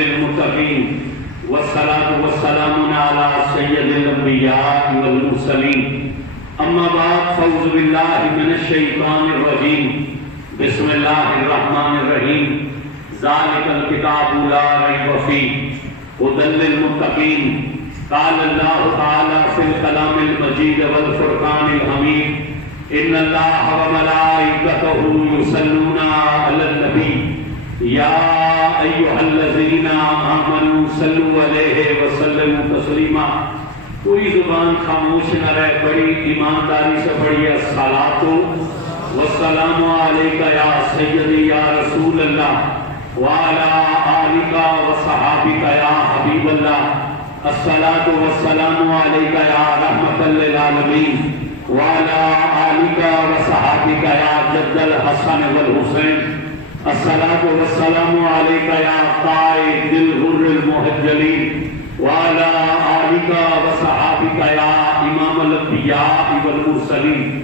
للمتقين والصلاة والسلام على سيد الأنبياء والمرسلين أما بعد فأعوذ بالله من الشيطان الرجيم بسم الله الرحمن الرحيم ذلك الكتاب لا ريب فيه هدى للمتقين قال الله تعالى في الكلام المجيد والفرقان الحميد إن الله وملائكته يصلون على النبي يا أيها الذين آمنوا صلوا عليه وسلموا تسلیما. کوئی زبان خاموش نہ رہے، بڑی ایمانداری سے پڑھیے الصلاۃ والسلام علیک یا سیدی یا رسول اللہ وعلی آلک وصحابک یا حبیب اللہ. الصلاۃ والسلام علیک یا رحمۃ للعالمین وعلی آلک وصحابک یا جد الحسن والحسین. الصلاۃ والسلام علیک یا قائد الغر المحجلین وعلی آلک وصحابک یا امام الانبیاء والمرسلین.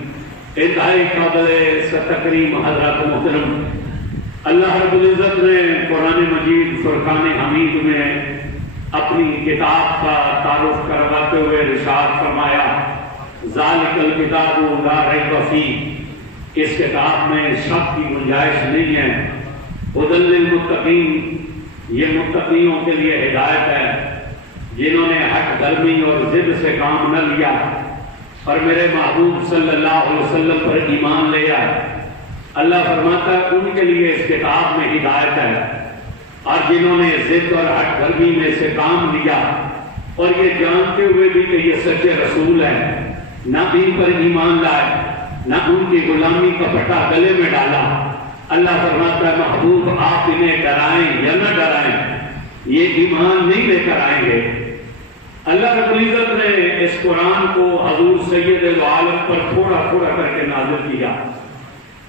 انتہائی قابل تکریم حضرات محترم، اللہ رب العزت نے قرآن مجید فرقان حمید میں اپنی کتاب کا تعارف کرواتے ہوئے ارشاد فرمایا ذالک الکتاب لا ریب فیہ، اس کتاب میں شک کی گنجائش نہیں ہے. ہدی للمتقین، یہ متقیوں کے لیے ہدایت ہے جنہوں نے حق درمی اور ضد سے کام نہ لیا اور میرے محبوب صلی اللہ علیہ وسلم پر ایمان لے آئے. اللہ فرماتا ہے ان کے لیے اس کتاب میں ہدایت ہے، اور جنہوں نے ضد اور حق درمی میں سے کام لیا اور یہ جانتے ہوئے بھی کہ یہ سچے رسول ہیں، نہ ان پر ایمان لائے نہ ان کی غلامی کا پٹا گلے میں ڈالا. اللہ فرماتا ہے محبوب آپ انہیں ڈرائیں یا نہ ڈرائیں، یہ ایمان نہیں لے کر آئیں گے. اللہ رب العزت نے اس قرآن کو حضور سید العالم پر تھوڑا تھوڑا کر کے نازل کیا.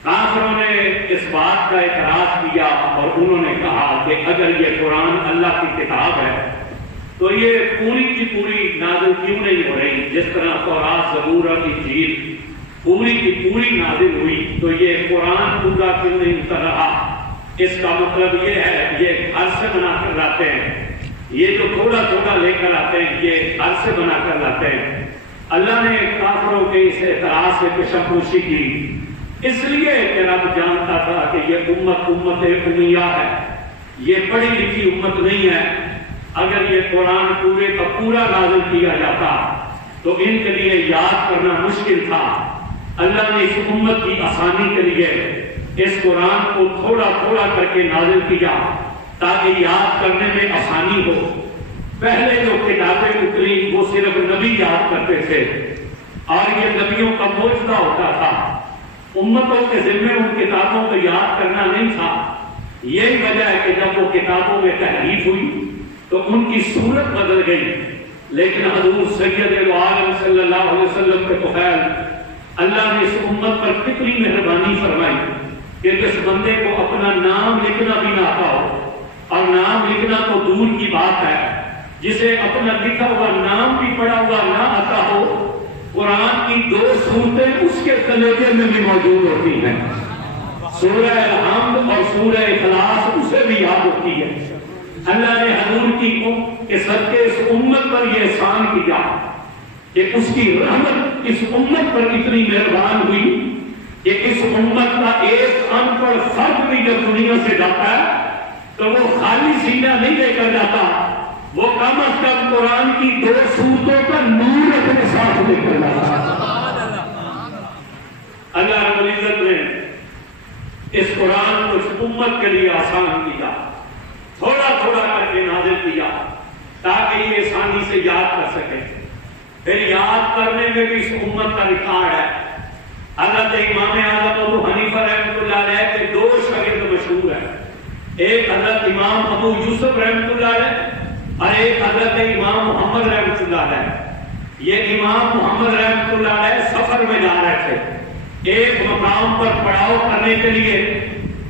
کافروں نے اس بات کا اعتراض کیا اور انہوں نے کہا کہ اگر یہ قرآن اللہ کی کتاب ہے تو یہ پوری کی پوری نازل کیوں نہیں ہو رہی؟ جس طرح تورات، زبور اور انجیل پوری کی پوری نازل ہوئی تو یہ قرآن پورا کیوں نہیں اتر رہا؟ اس کا مطلب یہ ہے یہ گھر سے بنا کر لاتے ہیں، یہ جو تھوڑا تھوڑا لے کر آتے ہیں یہ گھر سے بنا کر لاتے ہیں. اللہ نے کافروں کے اس اعتراض سے کشمکشی کی اس لیے کہ رب جانتا تھا کہ یہ امت امیہ ہے، یہ پڑھی لکھی امت نہیں ہے. اگر یہ قرآن پورے کا پورا نازل کیا جاتا تو ان کے لیے یاد کرنا مشکل تھا. اللہ نے اس امت کی آسانی کے لیے اس قرآن کو تھوڑا تھوڑا کر کے نازل کیا تاکہ یاد کرنے میں آسانی ہو. پہلے جو کتابیں اتری وہ صرف نبی یاد کرتے تھے اور یہ نبیوں کا معجزہ ہوتا تھا. امتوں کے ذمے ان کتابوں کو یاد کرنا نہیں تھا. یہی وجہ ہے کہ جب وہ کتابوں میں تحریف ہوئی تو ان کی صورت بدل گئی. لیکن حضور سید العالم صلی اللہ علیہ وسلم کے توفیل اللہ نے اس امت پر کتنی مہربانی فرمائی کہ جس بندے کو اپنا نام لکھنا بھی نہ آتا ہو، اور نام لکھنا تو دور کی بات ہے، جسے اپنا لکھا ہوا نام بھی پڑھا ہوا نہ آتا ہو، قرآن کی 2 سورتیں اس کے کلیجے میں بھی موجود ہوتی ہیں. سورہ الحمد اور سورہ اخلاص اسے بھی یاد ہوتی ہے. اللہ نے حضور کی صدقے اس امت پر یہ احسان کیا کہ اس کی رحمت اس امت پر اتنی مہربان ہوئی کہ اس امت کا ایک ان پڑھ فرد بھی جب دنیا سے جاتا ہے تو وہ خالی سینہ نہیں لے کر جاتا، وہ کم از کم قرآن کی 2 سورتوں کا نور اپنے ساتھ لے کر جاتا. اللہ رب العزت نے اس قرآن کو اس امت کے لیے آسان کیا، تھوڑا تھوڑا کر کے نازل کیا تاکہ یہ آسانی سے یاد کر سکے. پھر یاد کرنے میں بھی اس امت کا ریکارڈ ہے. حضرت امام اعظم ابو حنیفہ رحمۃ اللہ علیہ کے 2 شاگرد مشہور ہیں، ایک حضرت امام ابو یوسف رحمۃ اللہ علیہ اور ایک حضرت امام محمد رحمۃ اللہ علیہ. یہ امام محمد رحمۃ اللہ علیہ سفر میں جا رہے تھے. ایک مقام پر پڑاؤ کرنے کے لیے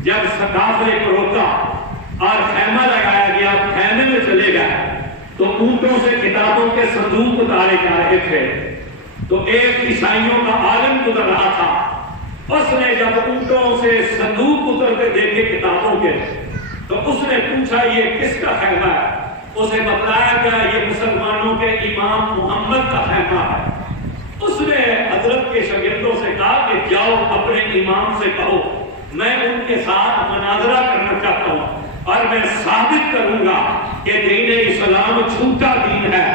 جب قافلے کو روکا اور خیمہ لگایا گیا، خیمے میں چلے گئے تو اونٹوں سے کتابوں کے صندوق اتارے جا رہے تھے. تو ایک عیسائیوں کا عالم گزر رہا تھا، اس نے جب اونٹوں سے صندوق اترتے دیکھے کتابوں کے تو اس نے پوچھا یہ کس کا خیمہ ہے؟ اسے بتلایا گیا یہ مسلمانوں کے امام محمد کا خیمہ ہے۔ اس نے حضرت کے شاگردوں سے کہا کہ جاؤ اپنے امام سے کہو میں ان کے ساتھ مناظرہ کرنا چاہتا ہوں اور میں ثابت کروں گا کہ دین اسلام جھوٹا دین ہے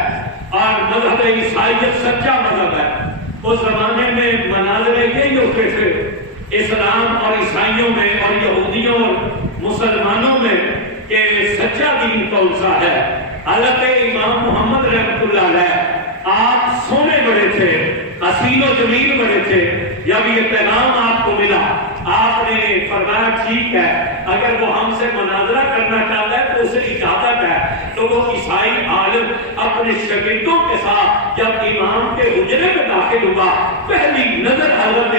اور مذہب عیسائیت سچا مذہب ہے۔ اس زمانے میں مناظرے یہی ہوتے تھے اسلام اور عیسائیوں میں اور یہودیوں اور مسلمانوں میں کہ سچا دین کون سا ہے۔ حضرت امام محمد رحمۃ اللہ علیہ آپ سونے بڑے تھے، اصیل و جمیل بڑے تھے۔ جب یہ پیغام آپ کو ملا آپ نے فرمایا ٹھیک ہے اگر وہ ہم سے مناظرہ کرنا چاہتا ہے تو اسے اجازت ہے۔ تو وہ عیسائی عالم اپنے شاگردوں کے ساتھ جب امام کے حجرے میں داخل ہوا پہلی نظر حضرت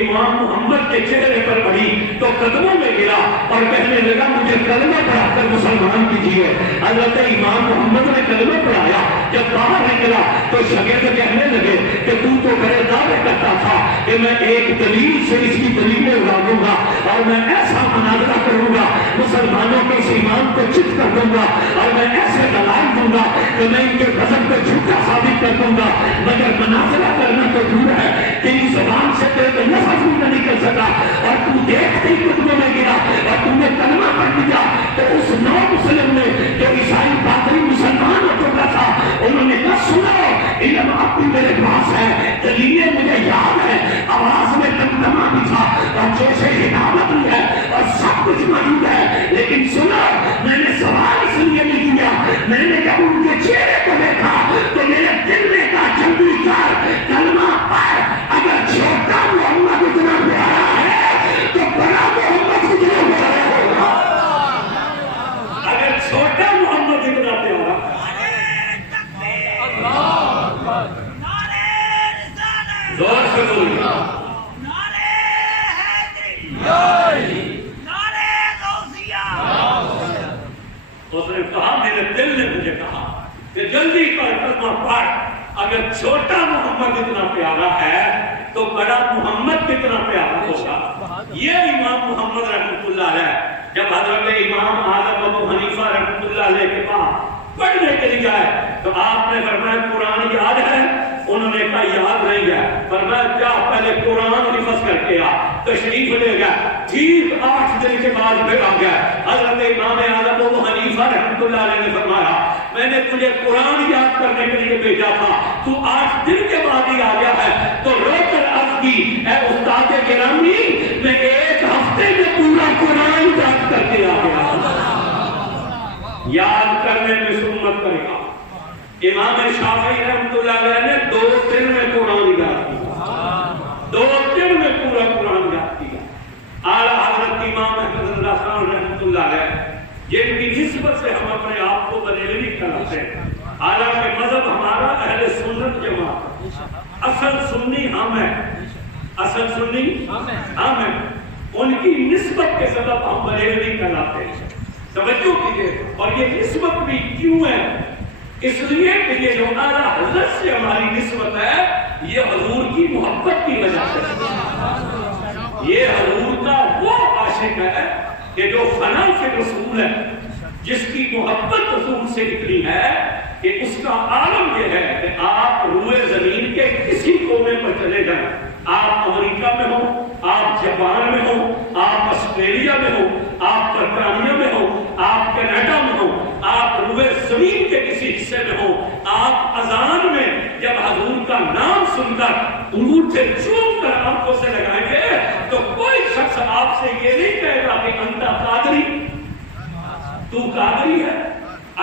امام محمد کے چہرے پر پڑی تو قدموں میں گرا اور کہنے لگا مجھے کلمہ پڑھا کر مسلمان کیجیے۔ حضرت امام محمد نے کلمہ پڑھایا، جب باہر نکلا تو شاگرد کہنے لگے کہ تو بڑے دعوے کرتا تھا کہ میں ایک دلیل سے اس کی دلیلیں اڑا دوں گا اور میں ایسا مناظرہ کروں گا مسلمانوں کے اس ایمان کو چت کر دوں گا اور میں ایسے دلائل دوں گا کہ میں ان کے مذہب کو جھوٹا ثابت کر دوں گا، مگر مناظرہ کرنا تو دور ہے تیری زبان سے تیرے لفظ بھی نہ نکل سکا اور تو دیکھتے ہی قدموں میں گرا اور تم نے کلمہ پڑھ دیا۔ تو اس نو مسلم نے جو عیسائی پادری مسلمان ہو چکا تھا انہوں نے کہا سنو علم اب بھی میرے پاس ہے، دلیلیں مجھے یاد ہے، آواز میں دمدمہ بھی تھا اور جوش ہدایت بھی ہے اور سب کچھ موجود ہے، لیکن سنو میں نے سوال اس لیے نہیں کیا، میں نے جب ان کے چہرے کو دیکھا تو میرے دل نے کہا جلدی کر کلمہ پڑھ، اگر چھوٹا محمد اتنا پیارا ہے تو بڑا محمد کتنا پیارا ہوگا۔ اگر چھوٹا محمد اتنا پیارا زور سے بولیے اس نے کہا میرے دل نے مجھے کہا کہ جلدی کر کلمہ پڑھ، اگر چھوٹا محمد اتنا پیارا ہے تو بڑا محمد کتنا پیارا ہوگا۔ یہ امام محمد رحمۃ اللہ علیہ جب حضرت امام اعظم ابو حنیفہ رحمۃ اللہ علیہ کے پاس پڑھنے کے لیے آئے تو آپ نے فرمایا قرآن یاد ہے؟ انہوں نے کہا یاد نہیں ہے۔ فرمایا جا پہلے قرآن حفظ کر کے آ، تشریف لے گیا، ٹھیک 8 دن کے بعد پھر آ گیا۔ حضرت امام اعظم ابو حنیفہ رحمۃ اللہ علیہ نے فرمایا میں نے تجھے قرآن یاد کرنے کے لیے بھیجا تھا، تو 8 دن کے بعد ہی آ گیا ہے۔ تو رو کر عرض کی اے استاد گرامی میں 1 ہفتے میں پورا قرآن یاد کر کے آ گیا۔ یاد کرنے میں سمت کرے گا۔ امام شافعی رحمۃ اللہ علیہ نے 2 دن میں قرآن یاد کیا، 2 دن میں پورا قرآن یاد کیا۔ اعلیٰ حضرت امام احمد اللہ خان رحمۃ اللہ علیہ جن کی نسبت سے ہم اپنے آپ کو بریلوی کہلاتے ہیں، حالانکہ مذہب ہمارا اہل سنت جماعت، اصل سنی ہم ہیں، اصل سنی ہم ہیں، ان کی نسبت کے سبب ہم بریلوی کہلاتے ہیں۔ توجہ کیجئے، اور یہ نسبت بھی کیوں ہے؟ اس لیے کہ یہ جو اعلیٰ حضرت سے ہماری نسبت ہے یہ حضور کی محبت کی وجہ سے، یہ حضور کا وہ عاشق ہے کہ جو فنا فی رسول ہے، جس کی محبت رسول سے اتنی ہے کہ اس کا عالم یہ ہے کہ آپ روئے زمین کے کسی کونے پر چلے جائیں، آپ امریکہ میں ہو، آپ جاپان میں ہو، آپ آسٹریلیا میں ہو، آپ برطانیہ میں ہو، آپ کینیڈا میں ہو، آپ روئے زمین کے کسی حصے میں ہو، آپ اذان میں جب حضور کا نام سن کر انگوٹھے چوم کر آنکھوں سے لگائیں گے تو کوئی شخص آپ سے یہ نہیں کہے گا کہ انت قادری، تو قادری ہے،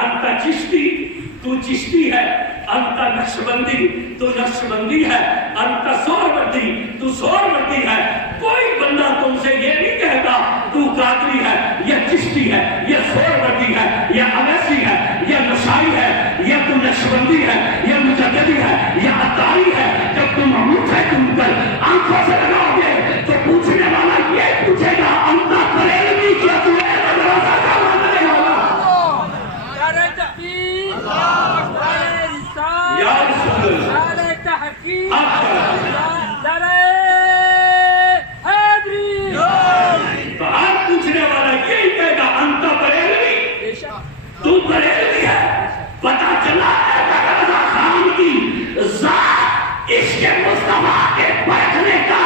انت چشتی، تو چشتی ہے، انت نقشبندی، تو نقشبندی ہے، انت سہروردی، تو سہروردی ہے۔ کوئی بندہ تم سے یہ نہیں کہے گا تو قادری ہے، یا چشتی ہے، یا سہروردی ہے، یا اویسی ہے، یا نشائی ہے، یا تو نقشبندی ہے، یا مجددی ہے، یا عطاری ہے۔ جب تم انگوٹھے چوم کر آنکھوں سے لگاؤ گے تو پوچھنے والا یہ پوچھے گا انت بریلوی کیا تو ہے مدرسہ کا ماننے والا؟ تو ہر پوچھنے والا یہی کہے گا انت بریلوی بریلوی ہے، پتہ چلا رضا خان کی ذات عشق مصطفیٰ کے پرکھنے کا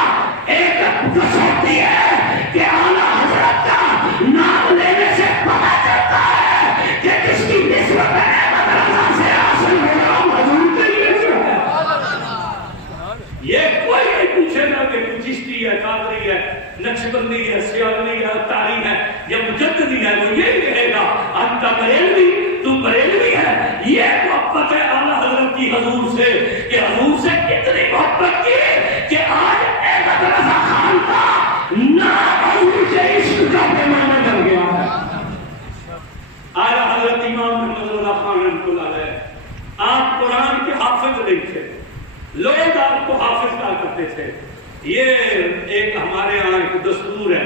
ایک کسوٹی ہے کہ اعلیٰ حضرت کا نام لینے سے پتہ چلتا ہے کہ جس کی نسبت احمد رضا سے حاصل ہو رہا حضور کے لیے ہے۔ یہ کوئی نہیں پوچھے گا کہ چشتی ہے، قادری ہے، نقشبندی ہے، سیالوی ہے، تاری ہے یا مجددی ہے، وہ یہ کہے گا انت بریلوی، تو بریلوی ہے۔ یہ محبت ہے اعلیٰ حضرت کی حضور سے کہ حضور سے کتنی محبت کی کہ آج احمد رضا خان کا نام حضور سے عشق کا پیمانہ کر گیا ہے۔ اعلیٰ حضرت امام محمد رضا خان رحمۃ اللہ علیہ، آپ قرآن کے حافظ نہیں تھے، لوگ آپ کو حافظ کہا کرتے تھے۔ یہ ایک ہمارے یہاں ایک دستور ہے،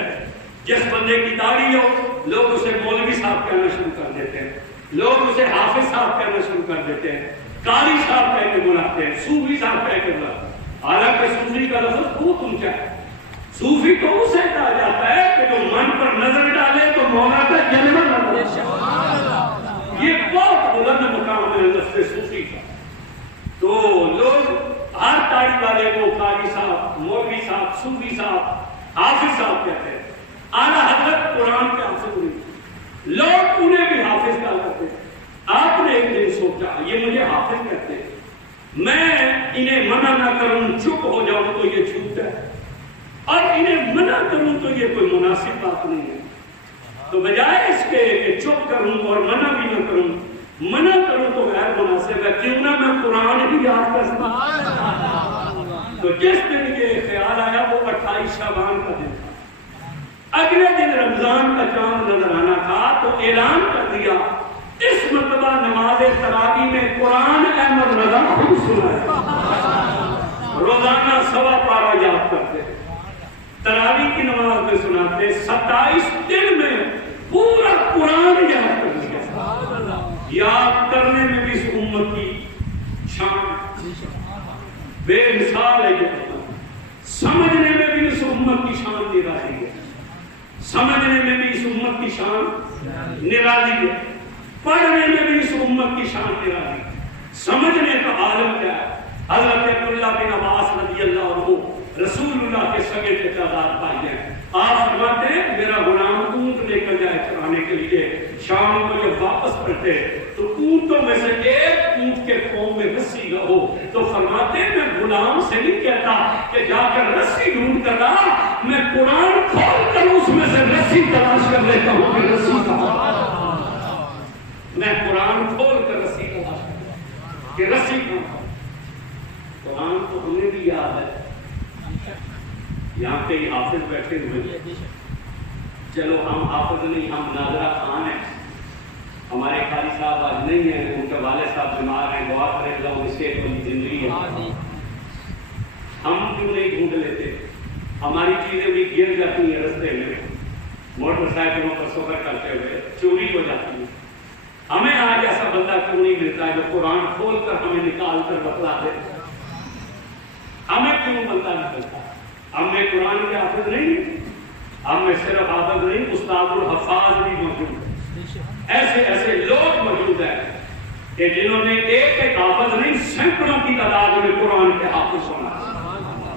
جس بندے کی داڑھی ہو لوگ اسے مولوی صاحب کہنا شروع کر دیتے ہیں، لوگ اسے حافظ صاحب کہنا شروع کر دیتے ہیں، قاری صاحب کہہ کے بلاتے ہیں، صوفی صاحب کہہ کے بلاتے ہیں۔ حالانکہ صوفی کا لفظ بہت اونچا ہے، صوفی کو اسے کہا جاتا ہے کہ جو من پر نظر ڈالے تو مولا کا جلوہ نظر۔ یہ بہت بلند مقام ہے لفظ صوفی کا۔ تو لوگ ہر تاریخ والے کو قاری صاحب، مولوی صاحب، صوفی صاحب، حافظ صاحب کہتے ہیں۔ اعلیٰ حضرت قرآن کے حافظ نہیں، لوگ انہیں بھی حافظ کہا کرتے ہیں۔ آپ نے ایک دن سوچا یہ مجھے حافظ کہتے ہیں، میں انہیں منع نہ کروں، چپ ہو جاؤں تو یہ جھوٹ ہے، اور انہیں منع کروں تو یہ کوئی مناسب بات نہیں ہے۔ تو بجائے اس کے کہ چپ کروں اور منع بھی نہ کروں، منع کروں تو غیر مناسب ہے، کیوں نہ میں قرآن ہی یاد کر سکوں۔ تو جس دن یہ خیال آیا وہ 28 شعبان کا دن تھا، اگلے دن رمضان کا چاند نظر آنا تھا، تو اعلان کر دیا اس مرتبہ نماز تراویح میں قرآن احمد رضا خود سنا ہے۔ روزانہ 1.25 پارہ یاد کرتے، تراویح کی نماز میں سناتے، 27 دن میں پورا قرآن یاد کر دیا۔ یاد کرنے میں بھی اس امت کی شان بے مثال ہے، سمجھنے میں بھی اس امت کی شان نرالی ہے، سمجھنے میں بھی اس امت کی شان نرالی ہے، پڑھنے میں بھی اس امت کی شان نرالی ہے۔ سمجھنے کا عالم کیا ہے؟ حضرت عبداللہ بن عباس رضی اللہ عنہ رسول اللہ کے سگے کے تعداد پائی ہے۔ آپ فرماتے ہیں میرا غلام اونٹ لے کر جائے چرانے کے لیے، شام کو جب واپس پڑھتے تو اونٹوں میں سے ایک اونٹ کے پاؤں میں رسی نہ ہو، تو فرماتے ہیں میں غلام سے نہیں کہتا کہ جا کر رسی ڈھونڈ کر لا، میں قرآن کھول کر اس میں سے رسی تلاش کر لیتا ہوں کہ رسی کہاں، میں قرآن کھول کر رسی تلاش کرتا ہوں کہ رسی کہاں۔ قرآن تو ہمیں بھی یاد ہے، یہاں پہ حافظ بیٹھے ہوئے، چلو ہم حافظ نہیں، ہم ناظرہ خان ہیں، ہمارے قاری صاحب آج نہیں ہیں، ان کے والد صاحب بیمار ہیں، دعا کریں اللہ ان سے کوئی زندگی ہے۔ ہم کیوں نہیں ڈھونڈ لیتے؟ ہماری چیزیں بھی گر جاتی ہیں رستے میں، موٹر سائیکلوں پر سفر کرتے ہوئے چوری ہو جاتی ہے۔ ہمیں آج ایسا بندہ کیوں نہیں ملتا ہے جو قرآن کھول کر ہمیں نکال کر بتلا دے؟ ہمیں کیوں بندہ نہیں ملتا؟ ہم میں قرآن کے حافظ نہیں، ہم میں صرف حافظ نہیں، استاد الحفاظ بھی موجود ہے۔ ایسے ایسے لوگ موجود ہیں کہ جنہوں نے ایک حافظ نہیں سینکڑوں کی تعداد میں قرآن کے حافظ ہونا،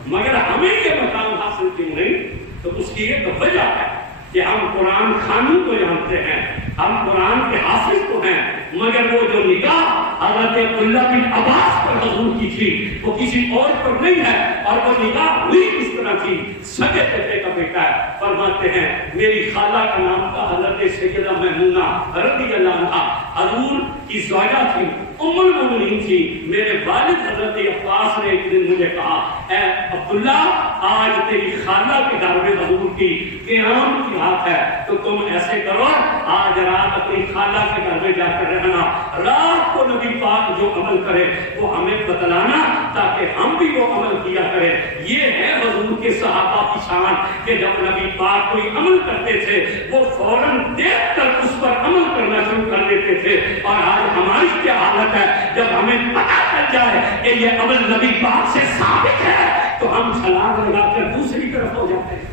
مگر ہمیں یہ مقام حاصل کیوں نہیں؟ تو اس کی ایک وجہ ہے کہ ہم قرآن خوانی کو جانتے ہیں، ہم قرآن کے حافظ تو ہیں، مگر وہ جو نکاح حضرت عبداللہ بن عباس پر حضور کی تھی وہ کسی اور پر نہیں ہے، اور وہ نکاح ہوئی کس طرح تھی؟ سگے چچے کا بیٹا ہے۔ فرماتے ہیں میری خالہ کا نام تھا حضرت سیدہ میمونہ رضی اللہ عنہا، حضور کی زوجہ تھی، ام المؤمنین تھی۔ میرے والد حضرت عباس نے ایک دن مجھے کہا اے عبداللہ آج تیری خالہ کے گھر میں حضور کی قیام کی رات ہے، تو تم ایسے کرو آج رات اپنی خالہ کے گھر میں جا کر رہنا، رات کو نبی پاک جو عمل کرے وہ ہمیں بتلانا تاکہ ہم بھی وہ عمل کیا کریں۔ یہ ہے حضور کے صحابہ کی شان کہ جب نبی پاک کوئی عمل کرتے تھے وہ فوراً دیکھ کر اس پر عمل کرنا شروع کر دیتے تھے، اور آج ہماری کیا حالت ہے؟ جب ہمیں پتہ چل جائے کہ یہ عمل نبی پاک سے ثابت ہے تو ہم چھلانگ لگا کر دوسری طرف ہو جاتے ہیں۔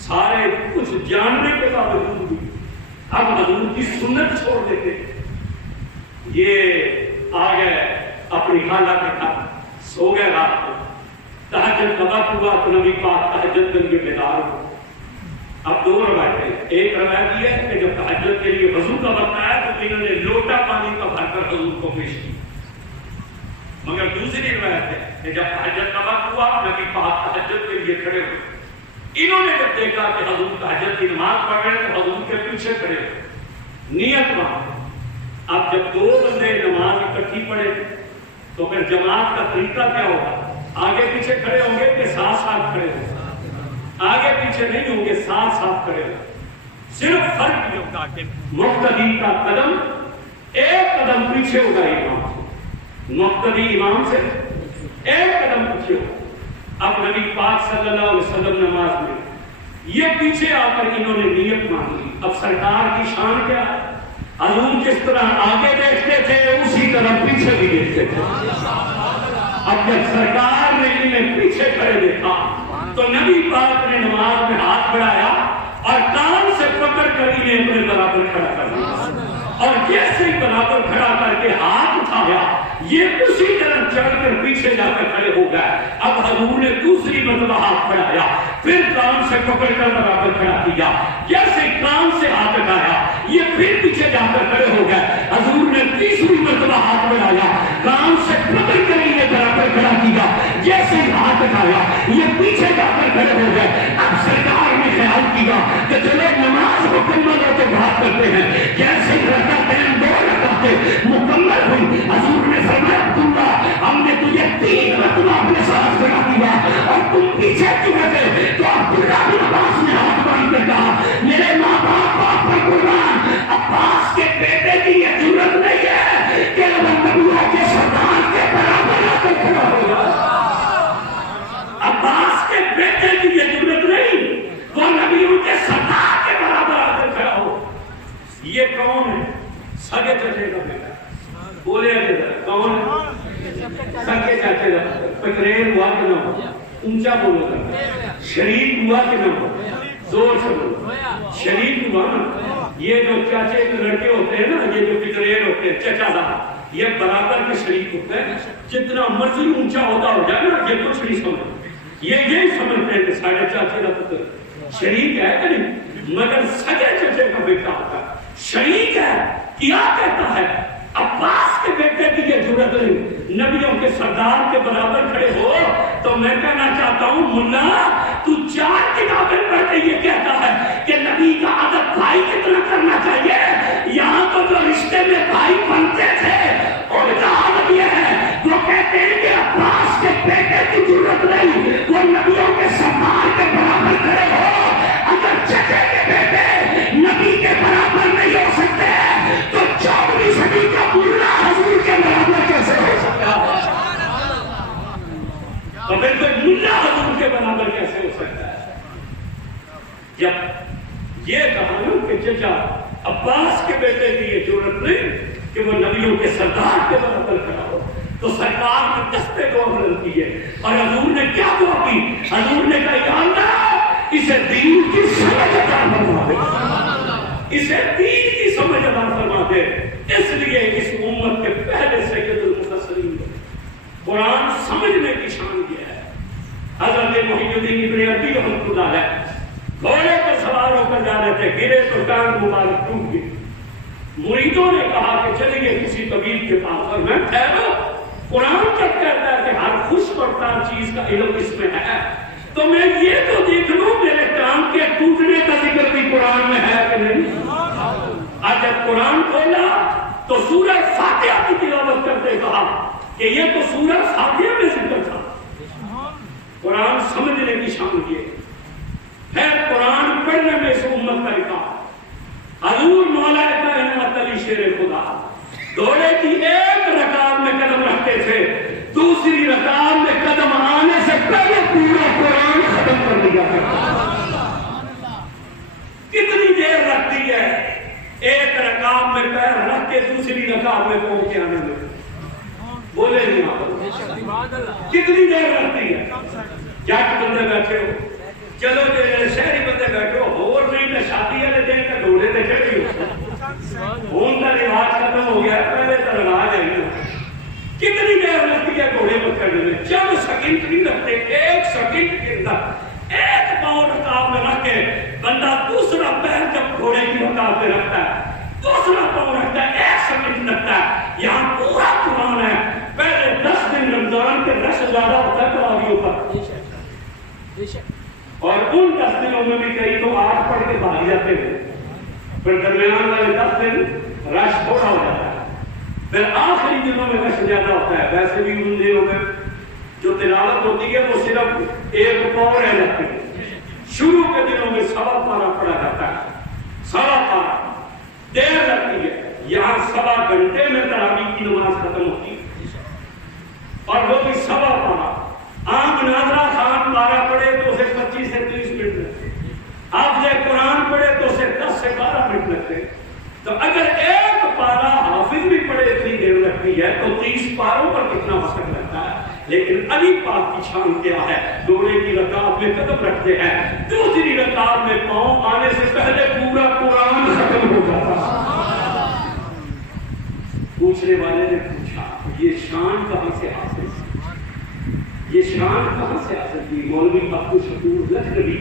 سارے کچھ جاننے کے باوجود بھی اب حضور کی سنت چھوڑ دیتے. یہ آ گئے اپنی خالہ کے گھر، سو گئے رات کو. تہجد کا وقت ہوا تو نبی پاک تہجد کے لیے بیدار ہوئے. اب دو روایتیں، ایک روایت یہ ہے کہ جب تہجد کے لیے وضو کا وقت آیا تو انہوں نے لوٹا پانی کا بھر کر حضور کو پیش کیا. مگر دوسری روایت ہے کہ جب تہجد کا وقت ہوا نبی پاک تہجد کے لیے کھڑے ہوئے. انہوں نے جب دیکھا کہ حضور تہجد کی نماز پڑھ رہے ہیں تو حضور کے پیچھے کھڑے ہوئے، نیت باندھے. اب جب دو بندے نماز اکٹھی پڑھے تو پھر جماعت کا طریقہ کیا ہوگا؟ آگے پیچھے کھڑے ہوں گے کہ ساتھ ساتھ کھڑے ہوں گے؟ آگے پیچھے نہیں ہوں گے، ساتھ ساتھ کھڑے ہوں گے. صرف فرق یہ ہوگا کہ مقتدی کا قدم ایک قدم پیچھے ہوگا امام سے، مقتدی امام سے ایک قدم پیچھے ہوگا. اب نبی پاک صلی اللہ علیہ وسلم نماز میں یہ پیچھے آ کر انہوں نے نیت مانگی. اب سرکار کی شان کیا ہے؟ حضور جس طرح آگے دیکھتے تھے اسی طرح پیچھے بھی دیکھتے تھے. اب جب سرکار نے انہیں پیچھے کھڑے دیکھا تو نبی پاک نے نماز میں ہاتھ بڑھایا اور کان سے پکڑ کر انہیں اپنے برابر کھڑا کر دیا. اور جیسے ہی برابر کھڑا کر کے ہاتھ اٹھایا یہ اسی طرح چڑھ کر پیچھے جا کر کھڑے ہو گئے. اب حضور نے دوسری مرتبہ ہاتھ بڑھایا، پھر کان سے پکڑ کر برابر کھڑا کیا. جیسے کان سے ہاتھ اٹھایا یہ پھر پیچھے جا کر کھڑے ہو گئے. حضور نے تیسری مرتبہ ہاتھ بڑھایا، کان سے پکڑ کر انہیں برابر کھڑا کیا. جیسے ہی ہاتھ اٹھایا یہ پیچھے جا کر کھڑے ہو گئے. اب سرکار نے خیال کیا کہ چلو نماز مکمل ہو تو بات کرتے ہیں. جیسے ہی رکعتین دو رکعتیں مکمل ہوئی حضور نے فرمایا عبداللہ ہم نے تجھے 3 مرتبہ اپنے ساتھ کھڑا کیا اور تم پیچھے کیوں رہتے؟ تو عبداللہ بن عباس نے ہاتھ باندھ کر کہا میرے ماں باپ آپ پر قربان، عباس کے بیٹے کی یہ ضرورت نہیں ہے کہ وہ نبیوں کے سردار کے برابر آ کر کھڑا ہو جائے. عباس کے بیٹے کی یہ ضرورت نہیں وہ نبیوں کے سردار کے برابر آ کر کھڑا ہو. یہ کون ہے؟ سگے چچے کا بیٹا. بولے کون ہے؟ سگے چاچے کا. تقریر ہوا کہ نہ ہوا؟ اونچا بولو گا. شریک ہوا کہ نہ ہوا؟ زور سے بولو. شریک ہوا نا. یہ جو چاچے کے لڑکے ہوتے ہیں نا، یہ جو تقریر ہوتے ہیں چچا صاحب، یہ برابر کے شریک ہوتے ہیں. جتنا مرضی اونچا ہوتا ہو جائے نا یہ کچھ نہیں سمجھتے. یہ یہی سمجھتے ہیں کہ ساڑھے چاچے کا پتر شریک ہے کہ نہیں، مگر سگے چچے کا بیٹا ہوتا ہے شریک ہے. کیا کہتا ہے؟ عباس کے بیٹے کی یہ ضرورت نہیں، نبیوں کے سردار کے برابر کھڑے ہو. تو میں کہنا چاہتا ہوں ملا تو 4 کتابیں پڑھ کے یہ کہتا ہے کہ نبی کا ادب بھائی کتنا کرنا چاہیے. یہاں تو جو رشتے میں بھائی بنتے تھے ان کا ادب یہ ہے، وہ کہتے ہیں کہ عباس کے بیٹے کی ضرورت نہیں، وہ نبیوں کے سردار کے برابر کھڑے ہو. اگر چچے کے بیٹے نبی کے برابر نہیں ہو سکتے تو 14ویں صدی کا ملا حضور کے برابر کیسے ہو سکتا ہے؟ تو پھر کوئی ملا حضور کے برابر کیسے ہو سکتا ہے؟ جب یہ کہا نا کہ چچا عباس کے بیٹے کی یہ ضرورت نہیں کہ وہ نبیوں کے سردار کے برابر کھڑا ہو، تو سرکار نے دستے کو عمل کی ہے. اور حضور نے کیا دعا کی؟ حضور نے کہا یا اللہ اسے دین کی سمجھ عطا فرما دے، اسے دین کی سمجھ عطا فرما دے. اس لیے اس امت کے پہلے سید المفسرین قرآن سمجھنے کی شان یہ ہے. حضرت محی الدین ابن عربی رحمۃ اللہ علیہ گھوڑے پر سوار ہو کر جا رہے تھے، گرے تو ٹانگ مبارک ٹوٹ گئی. مریدوں نے کہا کہ چلیے کسی طبیب کے پاس. اور میں ٹھہرو، قرآن کیا کہتا ہے کہ ہر خشک اور تار چیز کا علم اس میں ہے. تو میں یہ تو دیکھ لوں میرے کام کے ٹوٹنے کا ذکر بھی قرآن میں ہے کہ نہیں. آج جب قرآن کھولا تو سورہ فاتحہ کی تلاوت کرتے کہا کہ یہ تو سورہ فاتحہ میں ذکر تھا. قرآن سمجھنے کی شان یہ ہے. قرآن پڑھنے میں اس امت کا لکھا. حضور مولا کائنات علی شیر خدا گھوڑے کی ایک رکعت میں قدم رکھتے تھے، دوسری رکعت میں قدم آنے سے پہلے پورا قرآن ختم کر دیا کرتا. کتنی دیر لگتی ہے ایک رکعت میں پیر رکھ کے دوسری رکعت میں پہنچ کے آنے میں؟ بولے نہیں آپ کتنی دیر لگتی ہے؟ جٹ بندے بیٹھے ہو، چلو جی شہری بندے بیٹھے ہو، اور نہیں تو شادی والے دن تو گھوڑے تے چڑھ فون کا رواج ختم ہو گیا، پہلے تو رواج آئی نا. کتنی دیر لگتی ہے گھوڑے پر چڑھنے میں؟ چند سیکنڈ نہیں لگتے. ایک سیکنڈ کے اندر ایک پاؤں رکاب میں رکھ کے بندہ دوسرا پیر جب گھوڑے کی رکاب پہ رکھتا ہے، دوسرا پاؤں رکھتا ہے، ایک سیکنڈ لگتا ہے. یہاں پورا قرآن ہے. پہلے 10 دن رمضان کے رش زیادہ ہوتا ہے تراویحوں پر، اور ان 10 دنوں میں بھی کئی تو 8 پڑھ کے بھاگ جاتے ہیں. پھر درمیان والے 10 دن رش تھوڑا ہو جاتا ہے. پھر آخری دنوں میں رش زیادہ ہوتا ہے. ویسے بھی ان دنوں میں جو تلاوت ہوتی ہے وہ صرف ایک پاؤں رہ جاتی ہے. شروع کے دنوں میں 1.25 پارہ پڑھا جاتا ہے. 1.25 پارہ دیر لگتی ہے. یہاں 1.25 گھنٹے میں تراویح کی نماز ختم ہوتی ہے، اور وہ بھی 1.25 پارہ. عام ناظرہ خان پارہ پڑھے تو اسے 25 سے 30 منٹ لگتے. حافظ قرآن پڑھے تو اسے 10 سے 12 منٹ لگتے. تو اگر ایک پارہ حافظ بھی پڑھے اتنی دیر لگتی ہے تو 30 پاروں پر کتنا وقت لگتا ہے. لیکن علی پاک کی شان کیا ہے؟ گھوڑے کی رکاب میں قدم رکھتے ہیں، دوسری رکاب میں پاؤں آنے سے پہلے پورا قرآن ختم ہو جاتا. پوچھنے والے نے پوچھا یہ شان کہاں سے حاصل کی؟ یہ شان کہاں سے حاصل کی؟ مولوی عبدالشکور لکھنوی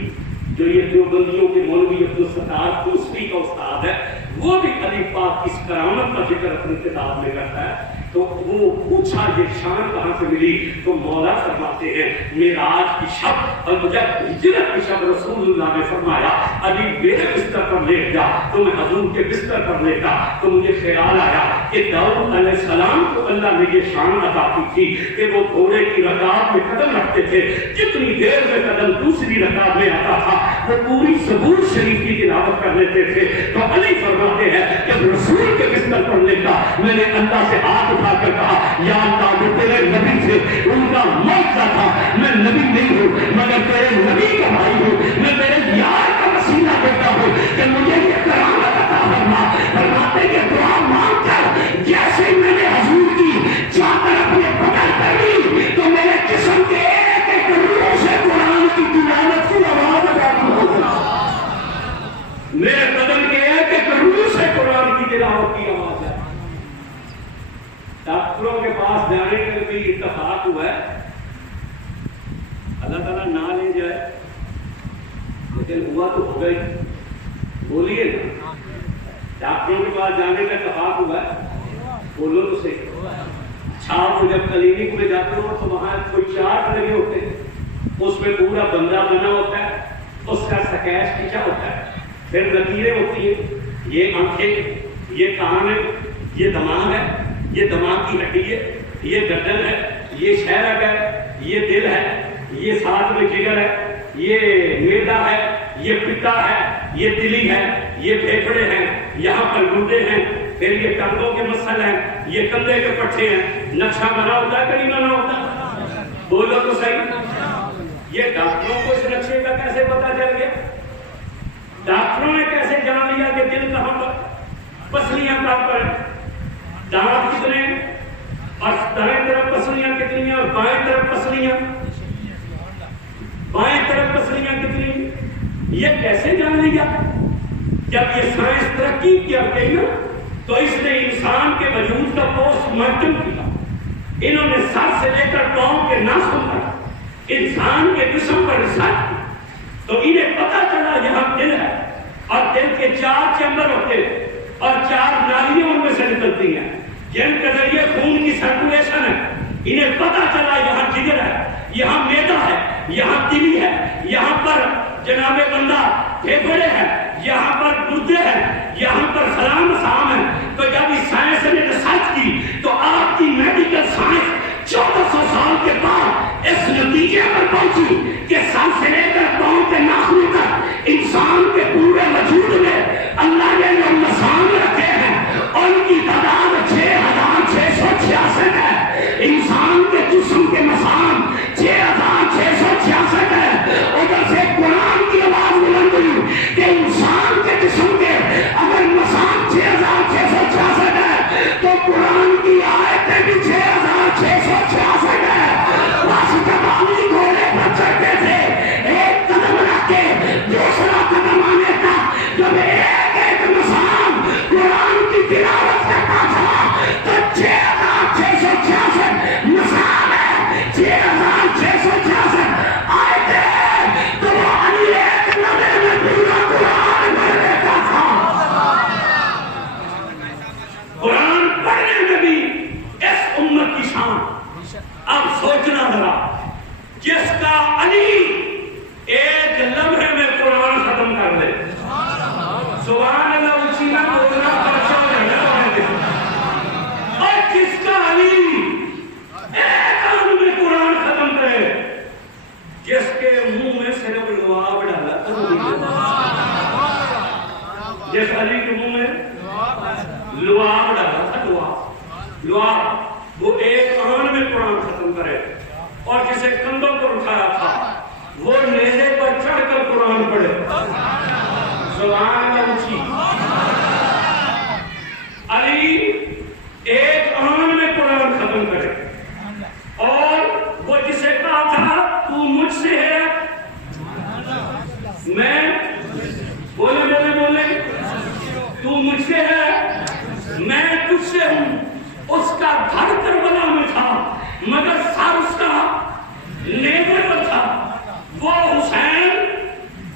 جو یہ دیوبندیوں کے مولوی عبدالستار دوسری کا استاد ہے، وہ بھی علی پاک کی اس کرامت کا ذکر اپنی کتاب میں کرتا ہے. تو وہ پوچھا یہ شان کہاں سے ملی؟ تو مولا فرماتے ہیں معراج کی شب اور جب ہجرت کی شب رسول اللہ نے فرمایا علی میرے بستر پر لیٹ جا تو میں حضور کے بستر پر لیٹا تو مجھے خیال آیا کہ داؤد علیہ السلام کو اللہ نے یہ شان عطا کی تھی کہ وہ گھوڑے کی رکاب میں قدم رکھتے تھے. جتنی دیر میں قدم دوسری رکاب میں آتا تھا وہ پوری زبور شریف کی تلاوت کر لیتے تھے. تو علی فرماتے ہیں کہ رسول کے بستر پر لیٹا میں نے اللہ سے ہاتھ اٹھا کر کہا یا اللہ جو تیرے نبی سے ان کا معجزہ تھا، میں نبی نہیں ہوں مگر تیرے نبی کا بھائی ہوں، میں تیرے یار کا وسیلہ کرتا ہوں کہ مجھے یہ کرامت عطا فرما. فرماتے کہ دعا مانگ کر جیسے میں نے حضور کی چادر اپنے بدن کر لی تو میرے جسم کے ایک ایک روح سے قرآن کی تلاوت کی آواز ادا ہو گئی. میرے بدن کے ایک ایک روح سے قرآن کی تلاوت کی آواز ہے. ڈاکٹروں کے پاس جانے کا بھی اتفاق ہوا ہے، اللہ تعالیٰ نہ لے جائے لیکن ہوا تو ہو گئی. بولیے نا، ڈاکٹروں کے پاس جانے کا اتفاق ہوا ہے؟ بولو تو صحیح. چھاپ کو جب کلینک میں جاتے ہو تو وہاں کوئی چارٹ لگے ہوتے ہیں، اس میں پورا بندہ بنا ہوتا ہے، اس کا سکیچ کھینچا ہوتا ہے، پھر لکیریں ہوتی ہیں، یہ آنکھیں، یہ کان ہے، یہ دماغ ہے، یہ دماغ کی ہڈی ہے، یہ گردن ہے، یہ شہرگ ہے، یہ دل ہے، یہ ساتھ میں جگر ہے، یہ معدہ ہے، یہ پتا ہے، یہ دلی ہے، یہ پھیپھڑے ہیں، یہاں پر گردے ہیں، پھر یہ ٹانگوں کے مسل ہیں، یہ کندھے کے پٹھے ہیں. نقشہ بنا ہوتا ہے کہ نہیں بنا ہوتا؟ بولو تو صحیح. یہ ڈاکٹروں کو اس نقشے کا کیسے پتا چل گیا؟ ڈاکٹروں نے کیسے جان لیا کہ دل کہاں پر، پسلیاں کہاں پر، دانت کتنے ہیں، اور دائیں طرف پسلیاں کتنی ہیں، اور بائیں طرف پسلیاں، بائیں طرف پسلیاں کتنی ہیں، یہ کیسے جان لیا؟ جب یہ سائنس ترقی کیا گئی نا تو اس نے انسان کے وجود کا پوسٹ مارٹم کیا. انہوں نے سر سے لے کر پاؤں کے ناخن تک انسان کے جسم پر ریسرچ کی تو انہیں پتا چلا یہاں دل ہے، اور دل کے 4 چیمبر ہوتے ہیں اور 4 نالیاں ان میں سے نکلتی ہیں جن کے ذریعے خون کی سرکولیشن ہے. انہیں پتا چلا یہاں جگر ہے، یہاں معدہ ہے، یہاں دلی ہے، یہاں پر جناب بندہ پھیپھڑے ہیں، یہاں پر گردے ہیں، یہاں پر سلام سام ہے. تو جب اس سائنس نے ریسرچ کی تو آپ کی میڈیکل سائنس 1400 سال کے بعد اس نتیجے پر پہنچی کہ سر سے لے کر پاؤں کے ناخنوں تک انسان کے پورے وجود میں اللہ نے جو مسام رکھے ہیں ان کی تعداد 6666 ہے. انسان کے جسم کے مسام 6666 ہے. ادھر سے قرآن کی آواز بلند ہوئی کہ انسان کے جسم کے اگر مسام 6666 ہے تو قرآن کی آیتیں بھی 6666 ہے. بس جب علی گھوڑے پر چڑھتے تھے ایک قدم رکھ کے دوسرا قدم آنے کا جب ایک ایک مسام سوچنا ذرا، جس کا علی ایک لمحے میں قرآن ختم کر دے، سبحان اللہ، اسی نہ بولنا پرچہ جانا، اور جس کا علی ایک آن میں قرآن ختم کرے، جس کے منہ میں صرف لعاب ڈالا، جس علی کے منہ میں لعاب ڈالا تھا، لعاب، وہ ایک آن میں قرآن ختم کرے، اور جسے کندھوں پر اٹھایا تھا وہ نیزے پر چڑھ کر قرآن پڑھے، سبحان اللہ، علی ایک آن میں قرآن ختم کرے، اور وہ جسے کہا تھا تو مجھ سے ہے، میں بولے تو مجھ سے ہے، میں تجھ سے ہوں، اس کا گھر کربلا میں تھا مگر سر اس کا نیزے پر تھا، وہ حسین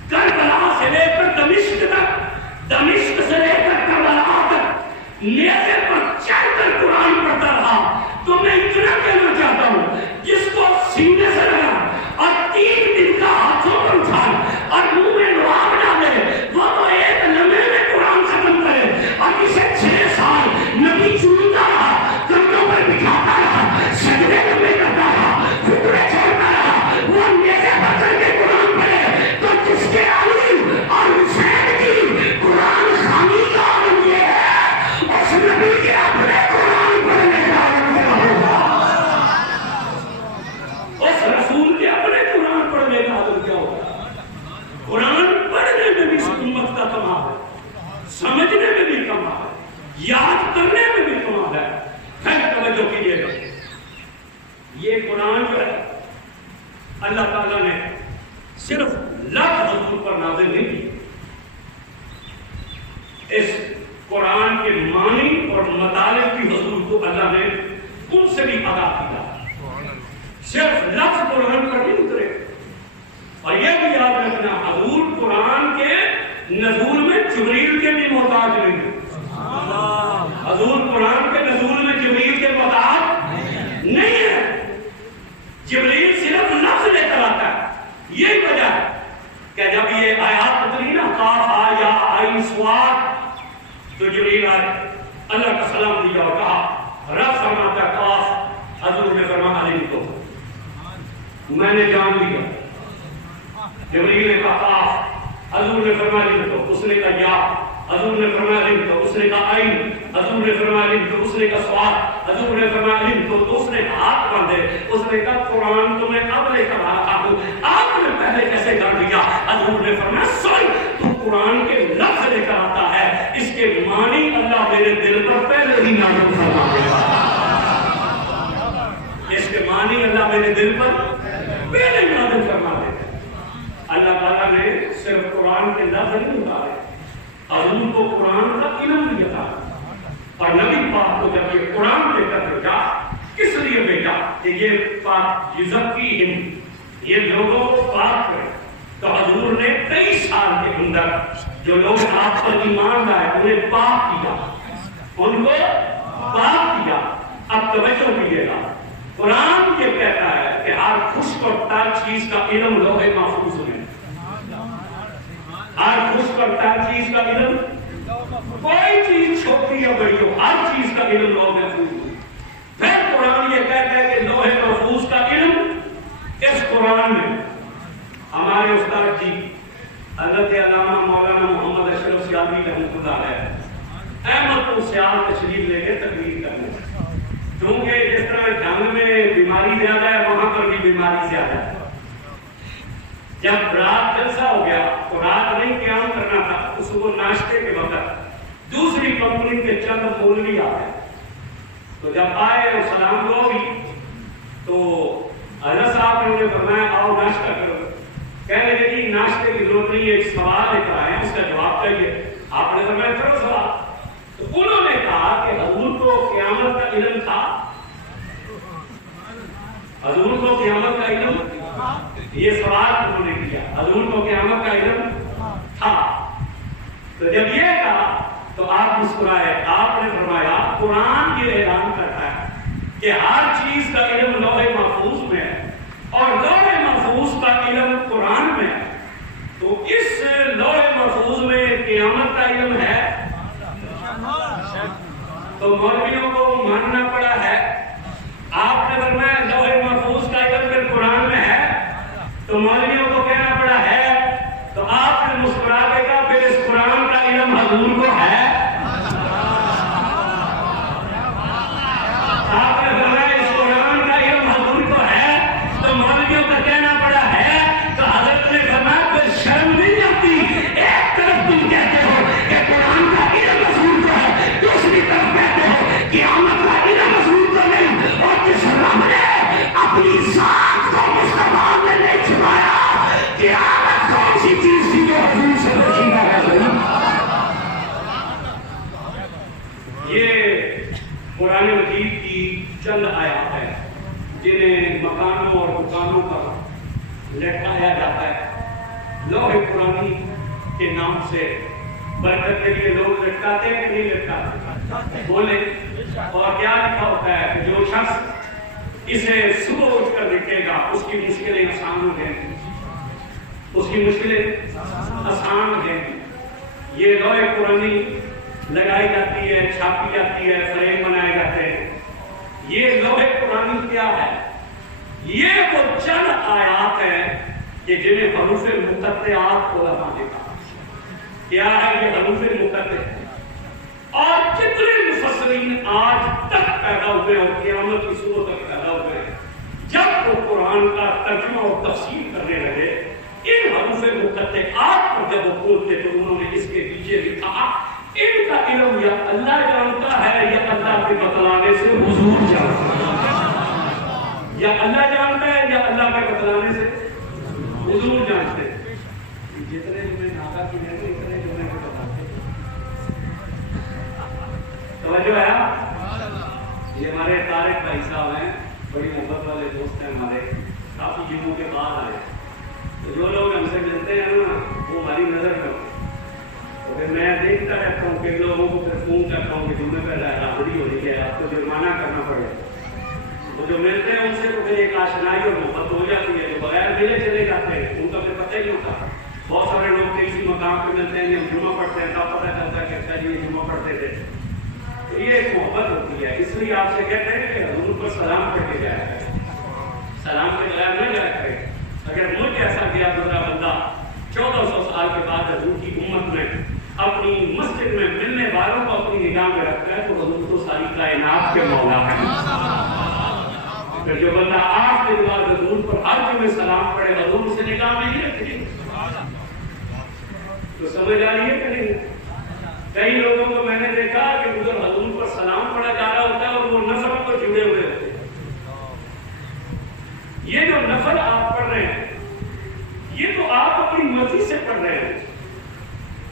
کربلا سے لے کر دمشق تک، دمشق سے لے کر کربلا تک نیزے پر چڑھ کر قرآن پڑھتا رہا۔ تو میں اتنا کہنا چاہتا ہوں، جس کو سینے سے لگا اور 3 دن کا ہاتھوں پر اٹھائے اور منہ میں لعاب ڈالے، وہ تو ایک لمحے میں قرآن ختم کرے، اور جسے 6 سال نبی چنتا رہا، کندھوں پر بٹھاتا رہا، سجدے میں کرتا رہا، ٹکڑے چھوڑتا رہا، وہ نیزے پر چڑھ کے قرآن پڑھے، تو جس کے علی اور حسین کی قرآن خوانی کا عالم یہ ہے، اس نبی کے اپنے قرآن پڑھنے کا عالم کیا ہوگا، اس رسول کے اپنے قرآن پڑھنے کا عالم کیا ہوگا۔ قرآن پڑھنے میں بھی اس امت کا کمال ہے، سمجھنے میں بھی کمال ہے، یاد کرنے میں بھی کمال ہے۔ پھر توجہ کیجیے گا، یہ قرآن جو ہے اللہ تعالیٰ نے صرف لفظ حضور پر نازل نہیں کی، اس قرآن کے معنی اور مطالب بھی حضور کو اللہ نے ان سے بھی عطا کیا، صرف لفظ قرآن پر نہیں اترے۔ اور یہ بھی یاد رکھنا، حضور قرآن کے نزول میں جبریل کے بھی محتاج نہیں ہے، حضور قرآن کے نزول میں جبریل کے محتاج نہیں ہے، جبریل صرف لفظ لے کر آتا ہے۔ یہی وجہ ہے کہ جب یہ آیات اتری نا، قاف آیا عین صاد، تو جبریل آئے، اللہ کا سلام دیا اور کہا رب فرماتا ہے قاف، حضور نے فرمایا علم کو میں نے جان لیا، جبریل نے کہا قاف، حضور نے فرمایا علم کو، اس نے کہا یا، حضور نے فرمایا علم کو، اس نے کہا عین، حضور نے فرمایا علم کو، اس نے کہا صاد، حضور نے فرمایا علم کو، تو اس نے ہاتھ باندھے، اس نے کہا قرآن تو میں اب لے کر آتا ہوں، آپ نے پہلے کیسے کر دیا؟ حضور نے فرمایا سن، تو قرآن کے لفظ لے کر آتا ہے، اس کے معنی اللہ میرے دل پر پہلے ہی نازل فرما دے، اس کے معنی اللہ میرے دل پر پہلے نازل فرما دے۔ اللہ تعالیٰ نے صرف قرآن کے لفظ نہیں اتارے، حضور کو قرآن کا علم دیا تھا، اور نبی پاک کو جب یہ قرآن دے کر بھیجا، کس لیے بھیجا؟ کہ یہ پاک یزکیہم، یہ لوگوں کو پاک کرے۔ تو حضور نے 23 سال کے اندر جو لوگ آپ پر ایمان لائے انہیں پاک کیا، ان کو پاک کیا۔ اب توجہ کیجیے گا، قرآن یہ کہتا ہے کہ ہر خشک اور تر چیز کا علم لوح محفوظ میں، ہر خشک اور تر چیز کا علم، کوئی چیز چھوٹی یا بڑی ہو، ہر چیز کا علم لوح محفوظ میں۔ پھر قرآن یہ کہتا ہے کہ لوح محفوظ کا علم اس قرآن میں ہمارے استاد جی حضرت علامہ مولانا محمد اشرف سیالوی رحمۃ اللہ علیہ احمد کو سیال تشریف لے کے تقریر کرنے، کیونکہ جس طرح جنگ میں بیماری زیادہ ہے وہاں پر بھی بیماری زیادہ ہے۔ جب رات جلسہ ہو گیا تو رات نہیں قیام کرنا تھا، تو صبح ناشتے کے وقت دوسری کمپنی کے چند مولوی آ گئے، تو جب آئے اور سلام دعا ہوئی تو حضرت صاحب نے انہیں فرمایا آؤ ناشتہ کرو۔ کہنے لگے جی ناشتے کی ضرورت نہیں ہے، ایک سوال لے کر آئے ہیں، اس کا جواب چاہیے۔ آپ نے فرمایا کرو سوال۔ تو انہوں نے کہا کہ حضور کو قیامت کا علم تھا، حضور کو قیامت کا علم، یہ سوال انہوں نے کیا، حضور کو قیامت کا علم تھا۔ تو جب یہ کہا تو آپ مسکرائے، آپ نے فرمایا قرآن یہ اعلان کرتا ہے کہ ہر چیز کا علم لوح محفوظ تو مولویوں کو ماننا پڑا ہے. آپ نے فرمایا لوح محفوظ کا علم پھر قرآن میں ہے تو مولویوں کو کہنا پڑا ہے. تو آپ نے مسکرا کے کہا پھر اس قرآن کا علم حضور کو ہے. آپ نے فرمایا اس قرآن کا علم حضور کو ہے تو مولویوں کا کہنا پڑا ہے. تو حضرت نے فرمایا پھر شرم نہیں آتی. ایک طرف تم کہتے ہو کہ قرآن کا علم حضور کو ہے, دوسری طرف کہتے ہو کہ قیامت کا علم حضور کو نہیں. اور جس رب نے اپنی ذات کو مصطفیٰ میں نہیں چھپایا, قیامت کون سی چیز تھی جو حضور سے پوچھیدہ ہے. یہ قرآن مجید کی چند آیات ہے جنہیں مکانوں اور دکانوں پر لٹکایا جاتا ہے. لوح قرآنی کے نام سے برکت کے لیے لوگ لٹکاتے ہیں کہ نہیں لٹکاتے؟ بولے. اور کیا لکھا ہوتا ہے کہ جو شخص اسے صبح اٹھ کر لکھے گا اس کی مشکلیں آسان ہو جائیں گی, اس کی مشکلیں آسان ہو جائیں گی. یہ لوح قرآنی لگائی جاتی ہے, چھاپی جاتی ہے, فریم بنائے جاتے ہیں. یہ لوح قرآنی کیا ہے؟ یہ وہ چند آیات ہیں کہ جنہیں حروف مقطعات کو لگا دیتا. کیا ہے یہ حروف مقطع؟ اور کتنے مفسرین آج تک پیدا ہوئے اور قیامت کی صبح تک پیدا ہوئے جب وہ قرآن کا ترجمہ اور تفسیر کرنے لگے, ان حروف مقطعات پر جب وہ کھولتے تو انہوں نے اس کے نیچے لکھا ان کا علم یا اللہ جانتا ہے یا اللہ کے بتلانے سے حضور جانتا ہے. یا اللہ جانتا ہے یا اللہ کے بتلانے سے حضور جانتے ہیں. جتنے جو میں ناکا کی ہے اتنے جو میں بتاتے ہیں. توجہ ہے. یہ ہمارے طارق بھائی صاحب ہیں, بڑی محبت والے دوست ہیں ہمارے, کافی دنوں کے بعد آئے. تو جو لوگ ہم سے ملتے ہیں نا وہ ہماری نظر میں, تو پھر میں دیکھتا رہتا ہوں کہ لوگوں کو پھر فون کرتا ہوں کہ تمہیں پہلے راہڑی ہو رہی ہے, آپ کو جرمانہ کرنا پڑے. وہ جو ملتے ہیں ان سے تو پھر ایک آشنائی اور محبت ہو جاتی ہے. جو بغیر ملے چلے جاتے ہیں ان کا پھر پتہ ہی نہیں ہوتا. بہت سارے لوگ کسی مقام پہ ملتے ہیں, جب جمعہ پڑھتے ہیں تب پتہ چلتا ہے کہ اچھا جی جمعہ پڑھتے تھے. تو یہ ایک محبت ہوتی ہے. اس لیے آپ سے کہتے ہیں کہ حضور پر سلام کر کے جایا کرے, سلام کے بغیر نہ جایا کرے. اگر مجھ ایسا کیا دوسرا بندہ 1400 سال کے بعد حضور کی امت میں اپنی مسجد میں ملنے والوں کو اپنی نگاہ میں رکھتا ہے تو حضور تو ساری کائنات کے مولا ہے. پھر جو بندہ آج کے بعد حضور پر ہر جمعے سلام پڑھے حضور سے نگاہ میں نہیں رکھے تو سمجھ آ رہی ہے کہ نہیں؟ کئی لوگوں کو میں نے دیکھا کہ ادھر حضور پر سلام پڑھا جا رہا ہوتا ہے اور وہ نفل کو جڑے ہوئے ہوتے ہیں. یہ جو نفل آپ پڑھ رہے ہیں یہ تو آپ اپنی مرضی سے پڑھ رہے ہیں.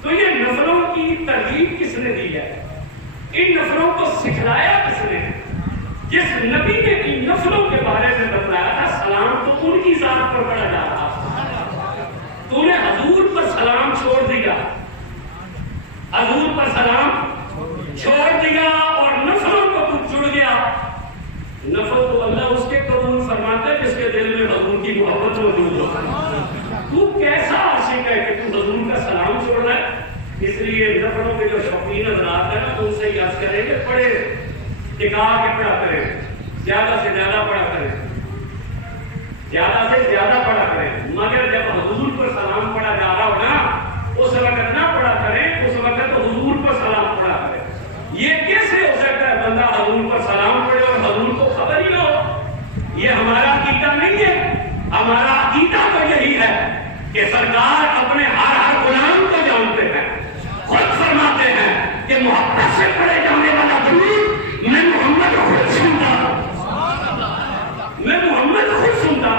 تو یہ نفلوں کی ترغیب کس نے دی ہے؟ ان نفلوں کو سکھلایا کس نے؟ جس نبی نے ان نفلوں کے بارے میں بتایا تھا سلام تو ان کی ذات پر پڑھا جا رہا تھا. تو نے حضور پر سلام چھوڑ دیا, حضور پر سلام چھوڑ دیا اور نفلوں کو تو جڑ گیا. نفل تو اللہ اس کے قبول فرماتا ہے جس کے دل میں حضور کی محبت موجود ہو. تو کیسا عاشق ہے کہ تو حضور کا سلام چھوڑ رہا ہے؟ اس لیے نفلوں کے جو شوقین حضرات ہیں نا ان سے یاد کریں کہ پڑھے ٹکا کے پڑھا کریں, زیادہ سے زیادہ پڑھا کریں, زیادہ سے زیادہ پڑھا کریں. مگر جب حضور پر سلام پڑھا جا رہا ہو نا اس وقت نہ پڑھا کریں, اس وقت حضور پر سلام پڑھا کریں. یہ کیسے ہو سکتا ہے بندہ حضور پر سلام پڑھے اور حضور کو خبر ہی نہ ہو؟ یہ ہمارا عقیدہ نہیں ہے. ہمارا عقیدہ تو یہی ہے کہ سرکار اپنے ہر غلام کو جانتے ہیں, خود فرماتے ہیں کہ محبت سے پڑھے جانے والا درود میں محمد خود سنتا, میں محمد خود سنتا.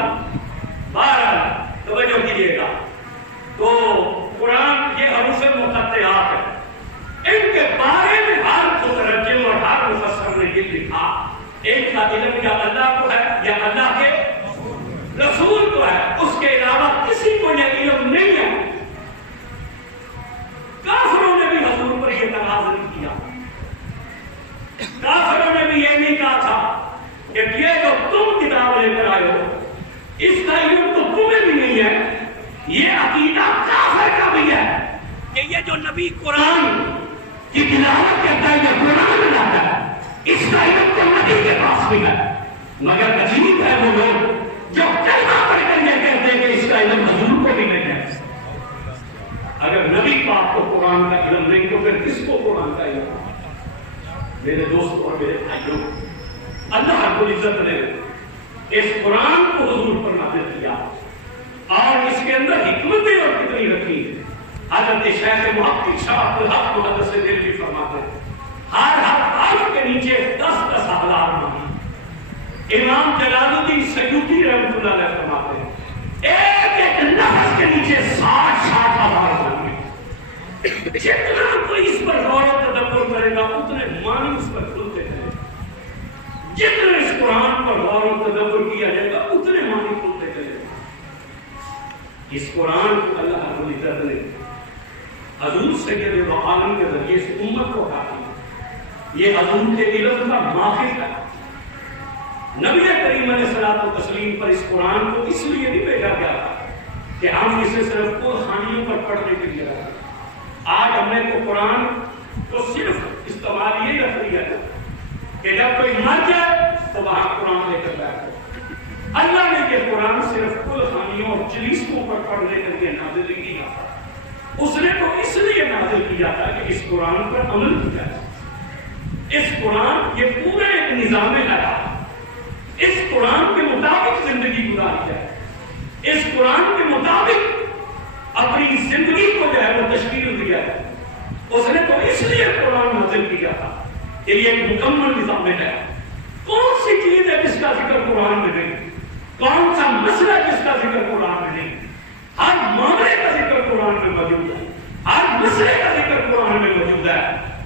بہرحال توجہ کیجیے گا. تو قرآن یہ حروف مقطعات ہے, ان کے بارے میں ہر مترجم اور ہر مفسر نے یہ لکھا ایک کا علم یا اللہ کو ہے یا اللہ کے رسول کو ہے, اس کے علاوہ کسی کو یہ علم نہیں ہے. کافروں نے بھی حضور پر یہ تناز نہیں کیا. کافروں نے بھی یہ نہیں کہا تھا کہ یہ جو تم کتاب لے کر آئے ہو اس کا علم تو تمہیں بھی نہیں ہے. یہ عقیدہ کافر کا بھی ہے کہ یہ جو نبی قرآن کی تلاوت کرتا ہے یہ قرآن لاتا ہے مگر عجیب ہے وہ لوگ جو کلمہ پڑھ کر یہ کہتے ہیں کہ اس کا علم حضور کو بھی نہیں ہے۔ اگر نبی پاک کو قرآن کا علم نہیں تو پھر کس کو قرآن کا علم؟ میرے دوست اور میرے بھائیوں، اللہ رب العزت نے اس قرآن کو حضور پر نازل کیا اور اس کے اندر حکمتیں اور کتنی رکھی ہیں۔ حضرت شیخ محقق شاہ عبدالحق محدث دہلوی فرماتے ہیں ہر حرف کے نیچے 10 ہزار معنی۔ امام جلال الدین سیوطی رحمۃ اللہ علیہ فرماتے ہیں ایک ایک لفظ کے نیچے 60 ہزار معنی۔ جتنا کوئی اس پر غور و تدبر کرے گا اتنے معنی اس پر کھلتے ہیں، جتنا اس قرآن پر غور و تدبر کیا جائے گا اتنے معنی کھلتے چلے گا۔ اس قرآن کو اللہ رب العزت نے حضور سید عالم کے ذریعے اس امت کو عطا کیا۔ یہ حضور کے علم کا ماخذ ہے۔ نبی کریم علیہ الصلوۃ والتسلیم پر اس قرآن کو اس لیے نہیں بھیجا گیا کہ ہم اسے صرف خانیوں پر پڑھنے کے لیے رکھیں۔ آج ہم نے تو قرآن کو صرف استعمال یہ رکھ لیا ہے کہ جب کوئی مر جائے تو وہاں قرآن لے کر بیٹھو۔ اللہ نے یہ قرآن صرف خانیوں اور جلیسوں پر پڑھنے کے لیے نازل نہیں کیا تھا، اس نے تو اس لیے نازل کیا تھا کہ اس قرآن پر عمل کیا جائے۔ اس قرآن یہ پورا ایک نظام حیات، اس قرآن کے مطابق زندگی گزاری جائے، اس قرآن کے مطابق اپنی زندگی کو جو ہے وہ تشکیل دیا ہے۔ اس نے تو اس لیے قرآن نازل کیا تھا کہ یہ ایک مکمل نظام ہے۔ کون سی چیز ہے جس کا ذکر قرآن میں نہیں؟ کون سا مسئلہ جس کا ذکر قرآن میں نہیں؟ ہر معاملے کا ذکر قرآن میں موجود ہے، ہر مسئلے کا ذکر قرآن میں موجود ہے۔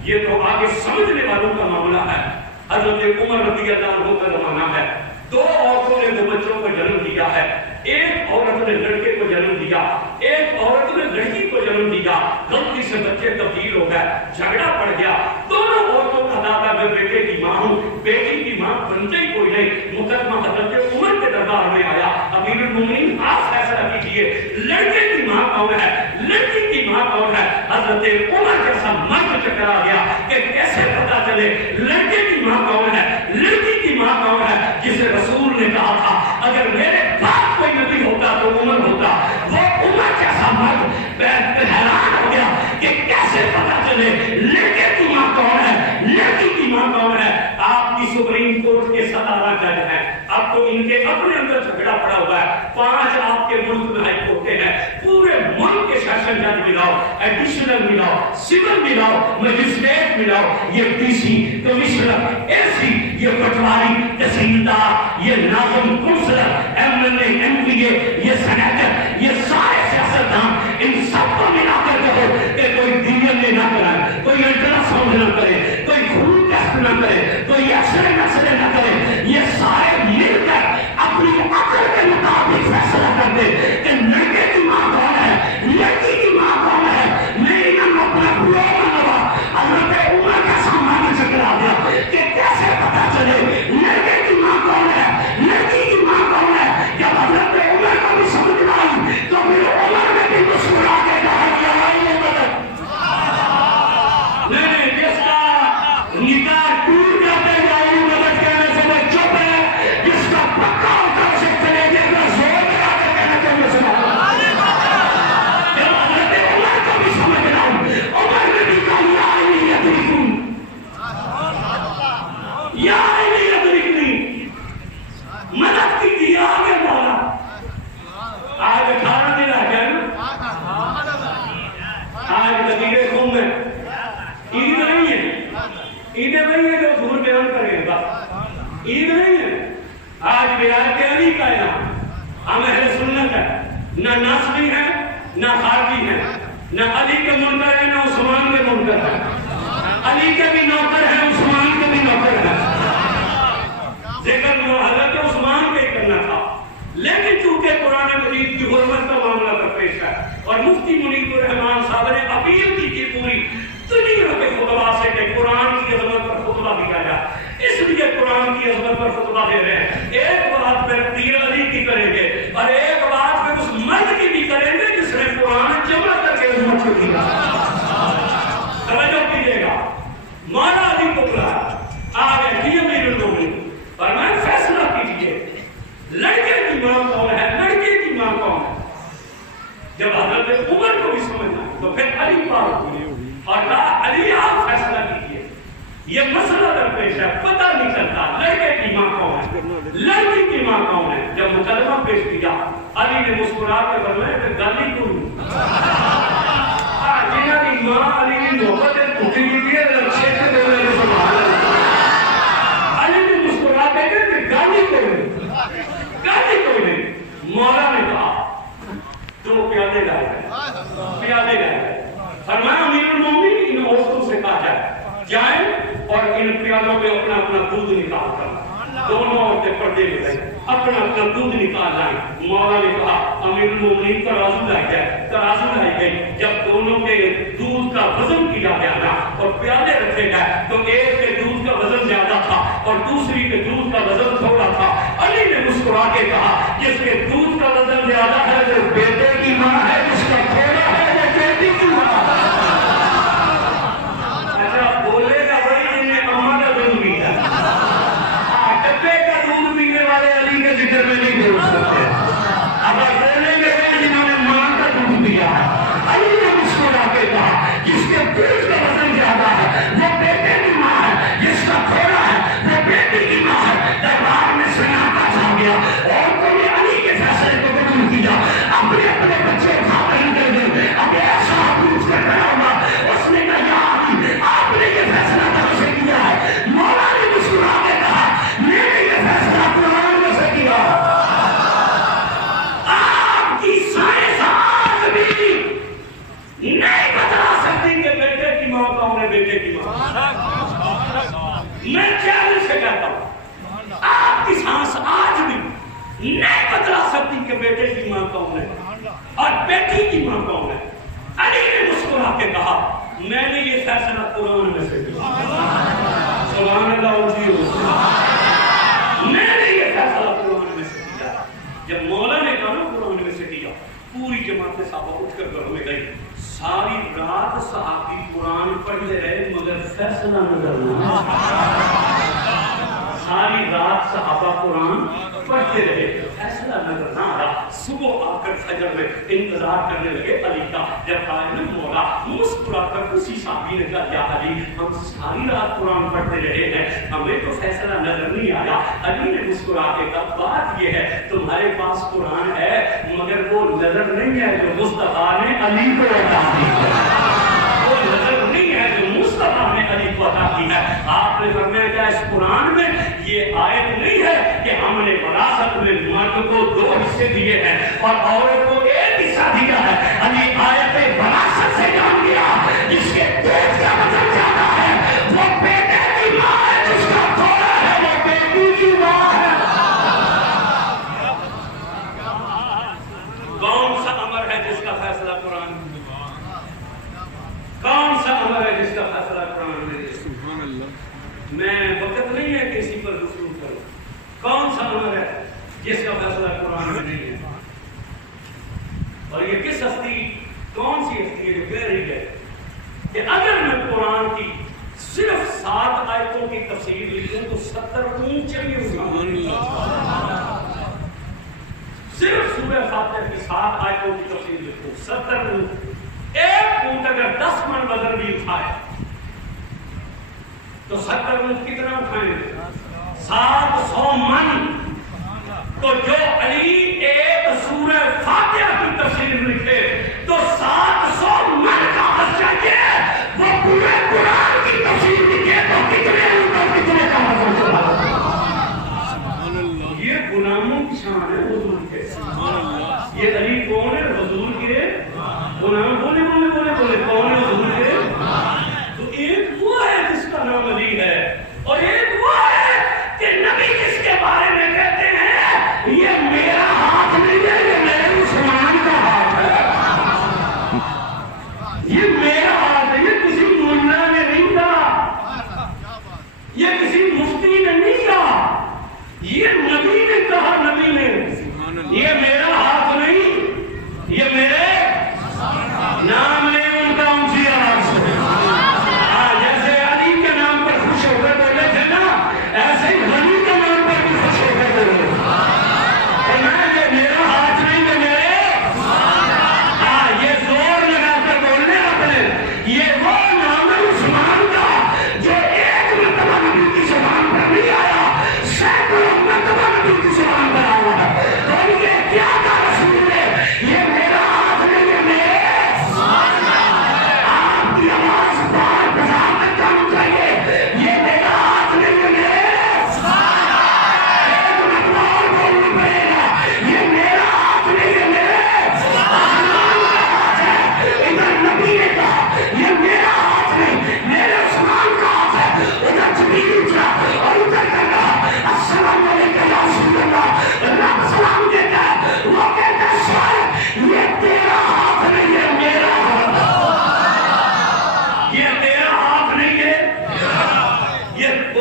یہ تو آگے سمجھنے والوں کا معاملہ ہے۔ حضرت عمر رضی اللہ عنہ کا زمانہ ہے، 2 عورتوں نے 2 بچوں کو جنم دیا ہے۔ ایک عورت نے لڑکے کو جنم دیا، ایک عورت نے لڑکی کو جنم دیا۔ غلطی سے بچے تبدیل ہو گئے، جھگڑا پڑ گیا۔ دونوں عورتوں کا دادا میں بیٹے کی ماں ہوں، بیٹی کی ماں بنتے ہی کوئی نہیں۔ مقدمہ حضرت عمر کے دربار میں آیا، امیر المومنین آپ فیصلہ کیجیے لڑکے کی ماں کون ہے، لڑکی کی ماں کون ہے؟ حضرت عمر جیسا مرد چکرا گیا کہ کیسے پتا چلے لڑکے کی ماں کون ہے، لڑکی کی ماں کون ہے، جسے رسول نے کہا تھا اگر میرے باپ کوئی نبی ہوتا تو عمر ہوتا۔ وہ عمر جیسا مرد حیران ہو گیا کہ کیسے پتا چلے لڑکے کی ماں کون ہے، لڑکی کی ماں کون ہے۔ آپ کی سپریم کورٹ کے 17 جج ہیں، اب تو ان کے اپنے اندر جھگڑا پڑا ہوا ہے۔ 5 آپ کے ملک میں ہائی کورٹیں ہیں، پورے ملک کے سیشن جج ملاؤ، ایڈیشنل ملاؤ، سول ملاؤ، مجسٹریٹ ملاؤ، یہ ڈی سی، کمشنر، اے سی، یہ پٹواری، تحصیلدار، یہ ناظم، councillor, M L A, M P A, یہ سینیٹر، یہ سارے سیاستدان، ان سب کو ملا کر کہو کہ کوئی ڈی این اے نہ کرائے، کوئی الٹرا ساؤنڈ نہ کرے، کوئی خون ٹیسٹ نہ کرے، کوئی ایکسرے نسرے نہ کرے۔ یہ سارے مل کر اپنی عقل کے مطابق فیصلہ کرتے کہ لڑکے کی ماں کون ہے، لڑکی کی ماں کون ہے۔ میری نہ مطلب لو منوا حضرت عمر کا سامان چکرا گیا کہ کیسے پتا چلے لڑکے کی ماں کون ہے، لڑکی کی ماں کون ہے۔ جب حضرت عمر کو بھی سمجھ آئی تو پھر عمر نے بھی مسکرا کے کہا کہ آئیے مدد نہیں، جس کا نکاح ٹوٹ جاتے جائے مدد کہنے سے وہ چپ ہے، جس کا پکا ہوتا اسے کلیجے میں زور لگا کے کہنا چاہیے سبحان اللہ۔ جب حضرت عمر کو بھی سمجھ رہا ہوں، عمر نے بھی کہا یا علی یدرکن، یا علی یدرکنی، مدد کی تھی آگے مولا۔ آج 18 دن آ گیا نا، آج غدیر خم ہے، عید نہیں ہے، عید نہیں ہے جو ظہور بیان کریں گا، عید نہیں ہے۔ آج ولایت علی کا اعلان، ہم اہل سنت ہے، نہ ناصری ہے نہ خارجی ہے، نہ علی کے منکر ہے نہ عثمان کے منکر ہے، علی کے بھی نوکر ہے عثمان کے بھی نوکر ہے۔ ذکر حضرت عثمان پہ کرنا تھا، لیکن چونکہ قرآن مجید کی حرمت کا معاملہ درپیش ہے اور مفتی منیب الرحمان صاحب نے اپیل کی تھی پوری دنیا کے خطبہ سے کہ قرآن کی عظمت پر خطبہ دیا جائے، اس لیے قرآن کی عظمت پر خطبہ دے رہے ہیں۔ ایک بات پھر پیر علی کی کریں گے اور ایک بات پھر اس مرد کی بھی کریں گے جس نے قرآن جمع کر کے عظمت کو دیا۔ توجہ کیجیے گا، مولا علی کو بلایا، درپیش ہے، پتہ نہیں چلتا لڑکے کی ماں کون ہے، لڑکی کی ماں کون ہے. جب مقدمہ پیش کیا علی نے مسکرا کے فرمایا کہ گالی کیوں جنہاں کی ماں علی کی محبت ٹوٹی ہوئی ہے لچھے کے بولے میں سبحان اللہ. علی نے مسکرا کے کہ گالی کوئی نہیں، گالی کوئی نہیں. مولا نے کہا تو پیادے لائے پیادے لائے. فرمایا امیر المومنین ان عورتوں سے کہا جائیں اور ان پیالوں میں اپنا اپنا دودھ نکال کر دونوں عورتیں پردے میں رہیں اپنا اپنا دودھ نکال لائیں. مولا نے کہا امیر المومنین ترازو لائی جائے. ترازو لائی گئی. جب دونوں کے دودھ کا وزن کیا گیا نا اور پیالے رکھے گئے تو ایک کے دودھ کا وزن زیادہ تھا اور دوسری کے دودھ کا وزن تھوڑا تھا. علی نے مسکرا کے کہا جس کے دودھ کا وزن زیادہ ہے وہ بیٹے کی ماں ہے، جس کا تھوڑا ہے وہ بیٹی کی ماں ہے. اچھا بولے گا بھائی جن نے اماں کا دودھ پیا، ڈبے کا دودھ پینے والے علی کے ذکر میں نہیں بول سکتے. اگر بولیں گے جنہوں نے ماں کا دودھ پیا ہے، علی نے مسکرا کے کہا جس کے دودھ کا وزن زیادہ ہے وہ بیٹے کی ماں ہے، جس کا تھوڑا ہے وہ بیٹی کی ماں ہے. دربار میں سناٹا چھا گیا. عورتوں نے علی کے فیصلے کو قبول کیا. اپنے اپنے بچے اٹھا کر نکل گئے. اب ایسا پوچھ کر کھڑا ہوا. اس نے کہا یا علی آپ نے یہ فیصلہ کہاں سے کیا ہے؟ مولا نے مسکرا کے کہا میں نے یہ فیصلہ قرآن میں سے کیا. آپ کی سائنس آج بھی نہیں بتا سکتی کہ بیٹے کی ماں کون ہے، بیٹے کی ماں. میں چیلنج سے کہتا ہوں آپ کی سانس آج بھی نہیں بتلا سکتی کہ بیٹے کی ماں کون ہے اور بیٹی کی ماں کون ہے. علی نے مسکرا کے کہا میں نے یہ فیصلہ قرآن میں سے کیا. سبحان اللہ اونچی ہو. میں نے یہ فیصلہ قرآن میں سے کیا. جب مولا نے کہا نا قرآن میں سے کیا، پوری جماعت صحابہ اٹھ کر گھروں میں گئی. ساری رات صحابی قرآن پڑھتے رہے مگر فیصلہ نظر نہ آیا. ساری رات صحابہ قرآن پڑھتے رہے فیصلہ نظر نہ آیا. صبح آ کر فجر میں انتظار کرنے لگے علی کا. جب آئے نا مولا مسکرا کر اسی صحابی نے کہا یا علی ہم ساری رات قرآن پڑھتے رہے ہیں ہمیں تو فیصلہ نظر نہیں آیا. علی نے مسکرا کے کہا بات یہ ہے تمہارے پاس قرآن ہے مگر وہ نظر نہیں ہے جو مصطفیٰ نے علی کو عطا کی ہے. وہ نظر نہیں ہے جو مصطفیٰ نے علی کو عطا کی ہے. آپ نے فرمایا کیا اس قرآن میں یہ آیت نہیں ہے کہ ہم نے وراثت میں مرد کو 2 حصے دیے ہیں اور عورت کو 1 حصہ دیا ہے. علی آیت وراثت سے جان گیا جس کے دودھ کا وزن زیادہ ہے وہ بیٹے کی ماں ہے، جس کا تھوڑا ہے وہ بیٹی کی ماں ہے. کون سا امر ہے جس کا فیصلہ قرآن میں؟ کون سا امر ہے جس کا فیصلہ قرآن میں؟ سبحان اللہ. میں وقت نہیں ہے کہ اسی پر گفتگو کروں. کون سا امر ہے جس کا فیصلہ قرآن میں نہیں ہے؟ اور یہ کس ہستی کون سی ہستی ہے جو کہہ رہی ہے کہ اگر میں قرآن کی صرف 7 آیتوں کی تفسیر لکھوں تو 70 اونٹ چاہیے. صرف سورہ فاتحہ کی 7 آیتوں کی تفسیر لکھوں 70 اونٹ. ایک اونٹ اگر 10 من وزن بھی اٹھائے تو 70 اونٹ کتنا اٹھائیں گے؟ 700 من. تو جو علی ایک سورہ فاتحہ کی تفسیر لکھے تو 700 من کا حصہ چاہیے. وہ پورے قرآن کی تفسیر لکھے تو کتنے اونٹ کتنے کا حصہ؟ یہ غلاموں کی شان ہے حضور کے. یہ علی کون ہے؟ حضور کے غلام. بولے بولے بولے بولے کون ہے حضور کے؟ تو ایک وہ ہے جس کا نام علی ہے اور ایک وہ ہے کہ نبی جس کے بارے میں کہتے ہیں یہ میرا ہاتھ نہیں ہے، یہ میرے عثمان کا ہاتھ ہے. یہ میرا ہاتھ ہے. یہ کسی مولا نے نہیں کہا، یہ کسی مفتی نے نہیں کہا، یہ نبی نے کہا. نبی نے یہ میرا ہاتھ نہیں، یہ میرے نام نے ان کا اونچی آواز سے. جیسے علی کے نام پر خوش ہو کر بولے تھے نا ایسے ہی غنی کے نام پر بھی خوش ہو کر بولے. یہ میرا ہاتھ نہیں یہ میرے یہ زور لگا کر بولنے اپنے. یہ وہ نام ہے عثمان کا جو ایک مرتبہ نبی کی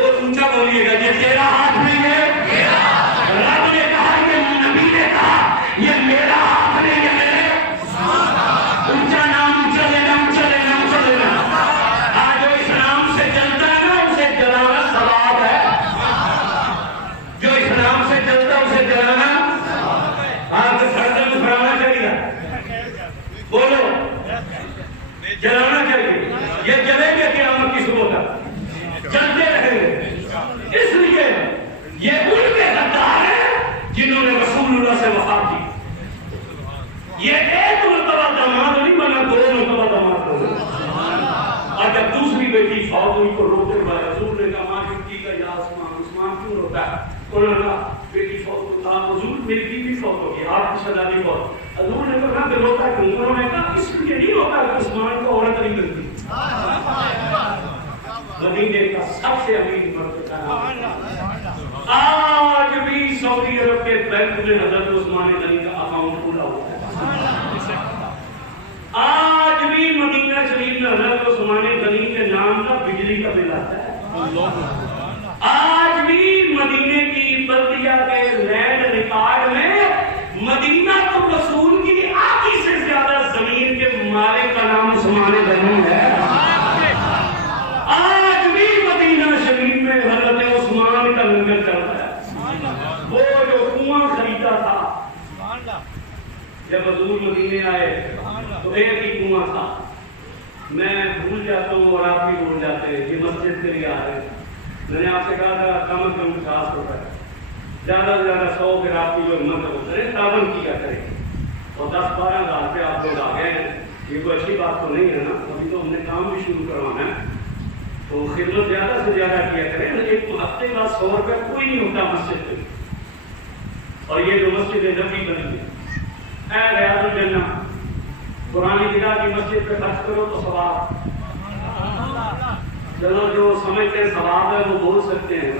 اونچا بولیے گا یہ تیرا ہاتھ نہیں ہے، رب نے کہا، یہ نبی نے کہا یہ میرا ہاتھ نہیں ہے، میرے اونچا نام اونچا لینا، اونچا لینا، اونچا لینا۔ آج جو اسلام سے جلتا ہے نا اسے جلانا ثواب ہے، جو اسلام سے جلتا ہے اسے جلانا آپ کے سردے میں پھرانا چاہیے، بولو جلانا چاہیے، یہ جلے گے قیامت کی صبح تک، جلتے رہیں گے۔ اس لیے یہ ان کے غدار ہیں جنہوں نے رسول اللہ سے وفا کی۔ یہ ایک مرتبہ داماد نہیں بنا، 2 مرتبہ داماد بنا۔ اور جب دوسری بیٹی فوت ہوئی تو روتے ہوئے حضور نے کہا ماں کی کا یا عثمان، عثمان کیوں روتا ہے؟ انہوں نے کہا بیٹی فوت ہو گئی، حضور میری بیوی فوت ہو گئی، آپ کی شہزادی فوت۔ حضور نے کہا کہ روتا کیوں؟ انہوں نے کہا اس لیے نہیں روتا کہ عثمان کو عورت نہیں ملتی۔ مدینے کا سب سے امیر مرد کا نام، آج بھی سعودی عرب کے بینک میں حضرت عثمان غنی کا اکاؤنٹ کھلا ہوا ہے۔ آج بھی مدینہ شریف میں حضرت عثمان غنی کے نام کا بجلی کا بل آتا ہے۔ آج بھی مدینے کی بلدیہ کے لینڈ ریکارڈ میں مدینہ تو رسول کی آدھی سے زیادہ زمین کے مالک کا نام عثمان غنی ہے۔ آج بھی مدینہ شریف میں حضرت عثمان کا لنگر چلتا ہے۔ وہ جو کنواں خریدا تھا، جب حضور مدینے آئے تو ایک ہی کنواں تھا۔ میں بھول جاتا ہوں اور آپ بھی بھول جاتے ہیں، یہ مسجد کے لیے آ رہے ہیں۔ میں نے آپ سے کہا تھا کم از کم 50 روپے، زیادہ سے زیادہ 100 پھر آپ کی جو ہمت ہے وہ کریں، تعاون کیا کریں۔ اور 10-12 ہزار پہ آپ لوگ آ گئے ہیں، یہ کوئی اچھی بات تو نہیں ہے نا، ابھی تو ہم نے کام بھی شروع کروانا ہے، تو خدمت زیادہ سے زیادہ کیا کریں۔ ایک ہفتے بعد 100 روپے کوئی نہیں ہوتا مسجد میں، اور یہ جو مسجد نبی بنی ہے، اے ریاض الجنہ، قرآن خدا کی مسجد پہ خرچ کرو تو ثواب۔ چلو جو سمجھتے ہیں ثواب ہے وہ بول سکتے ہیں۔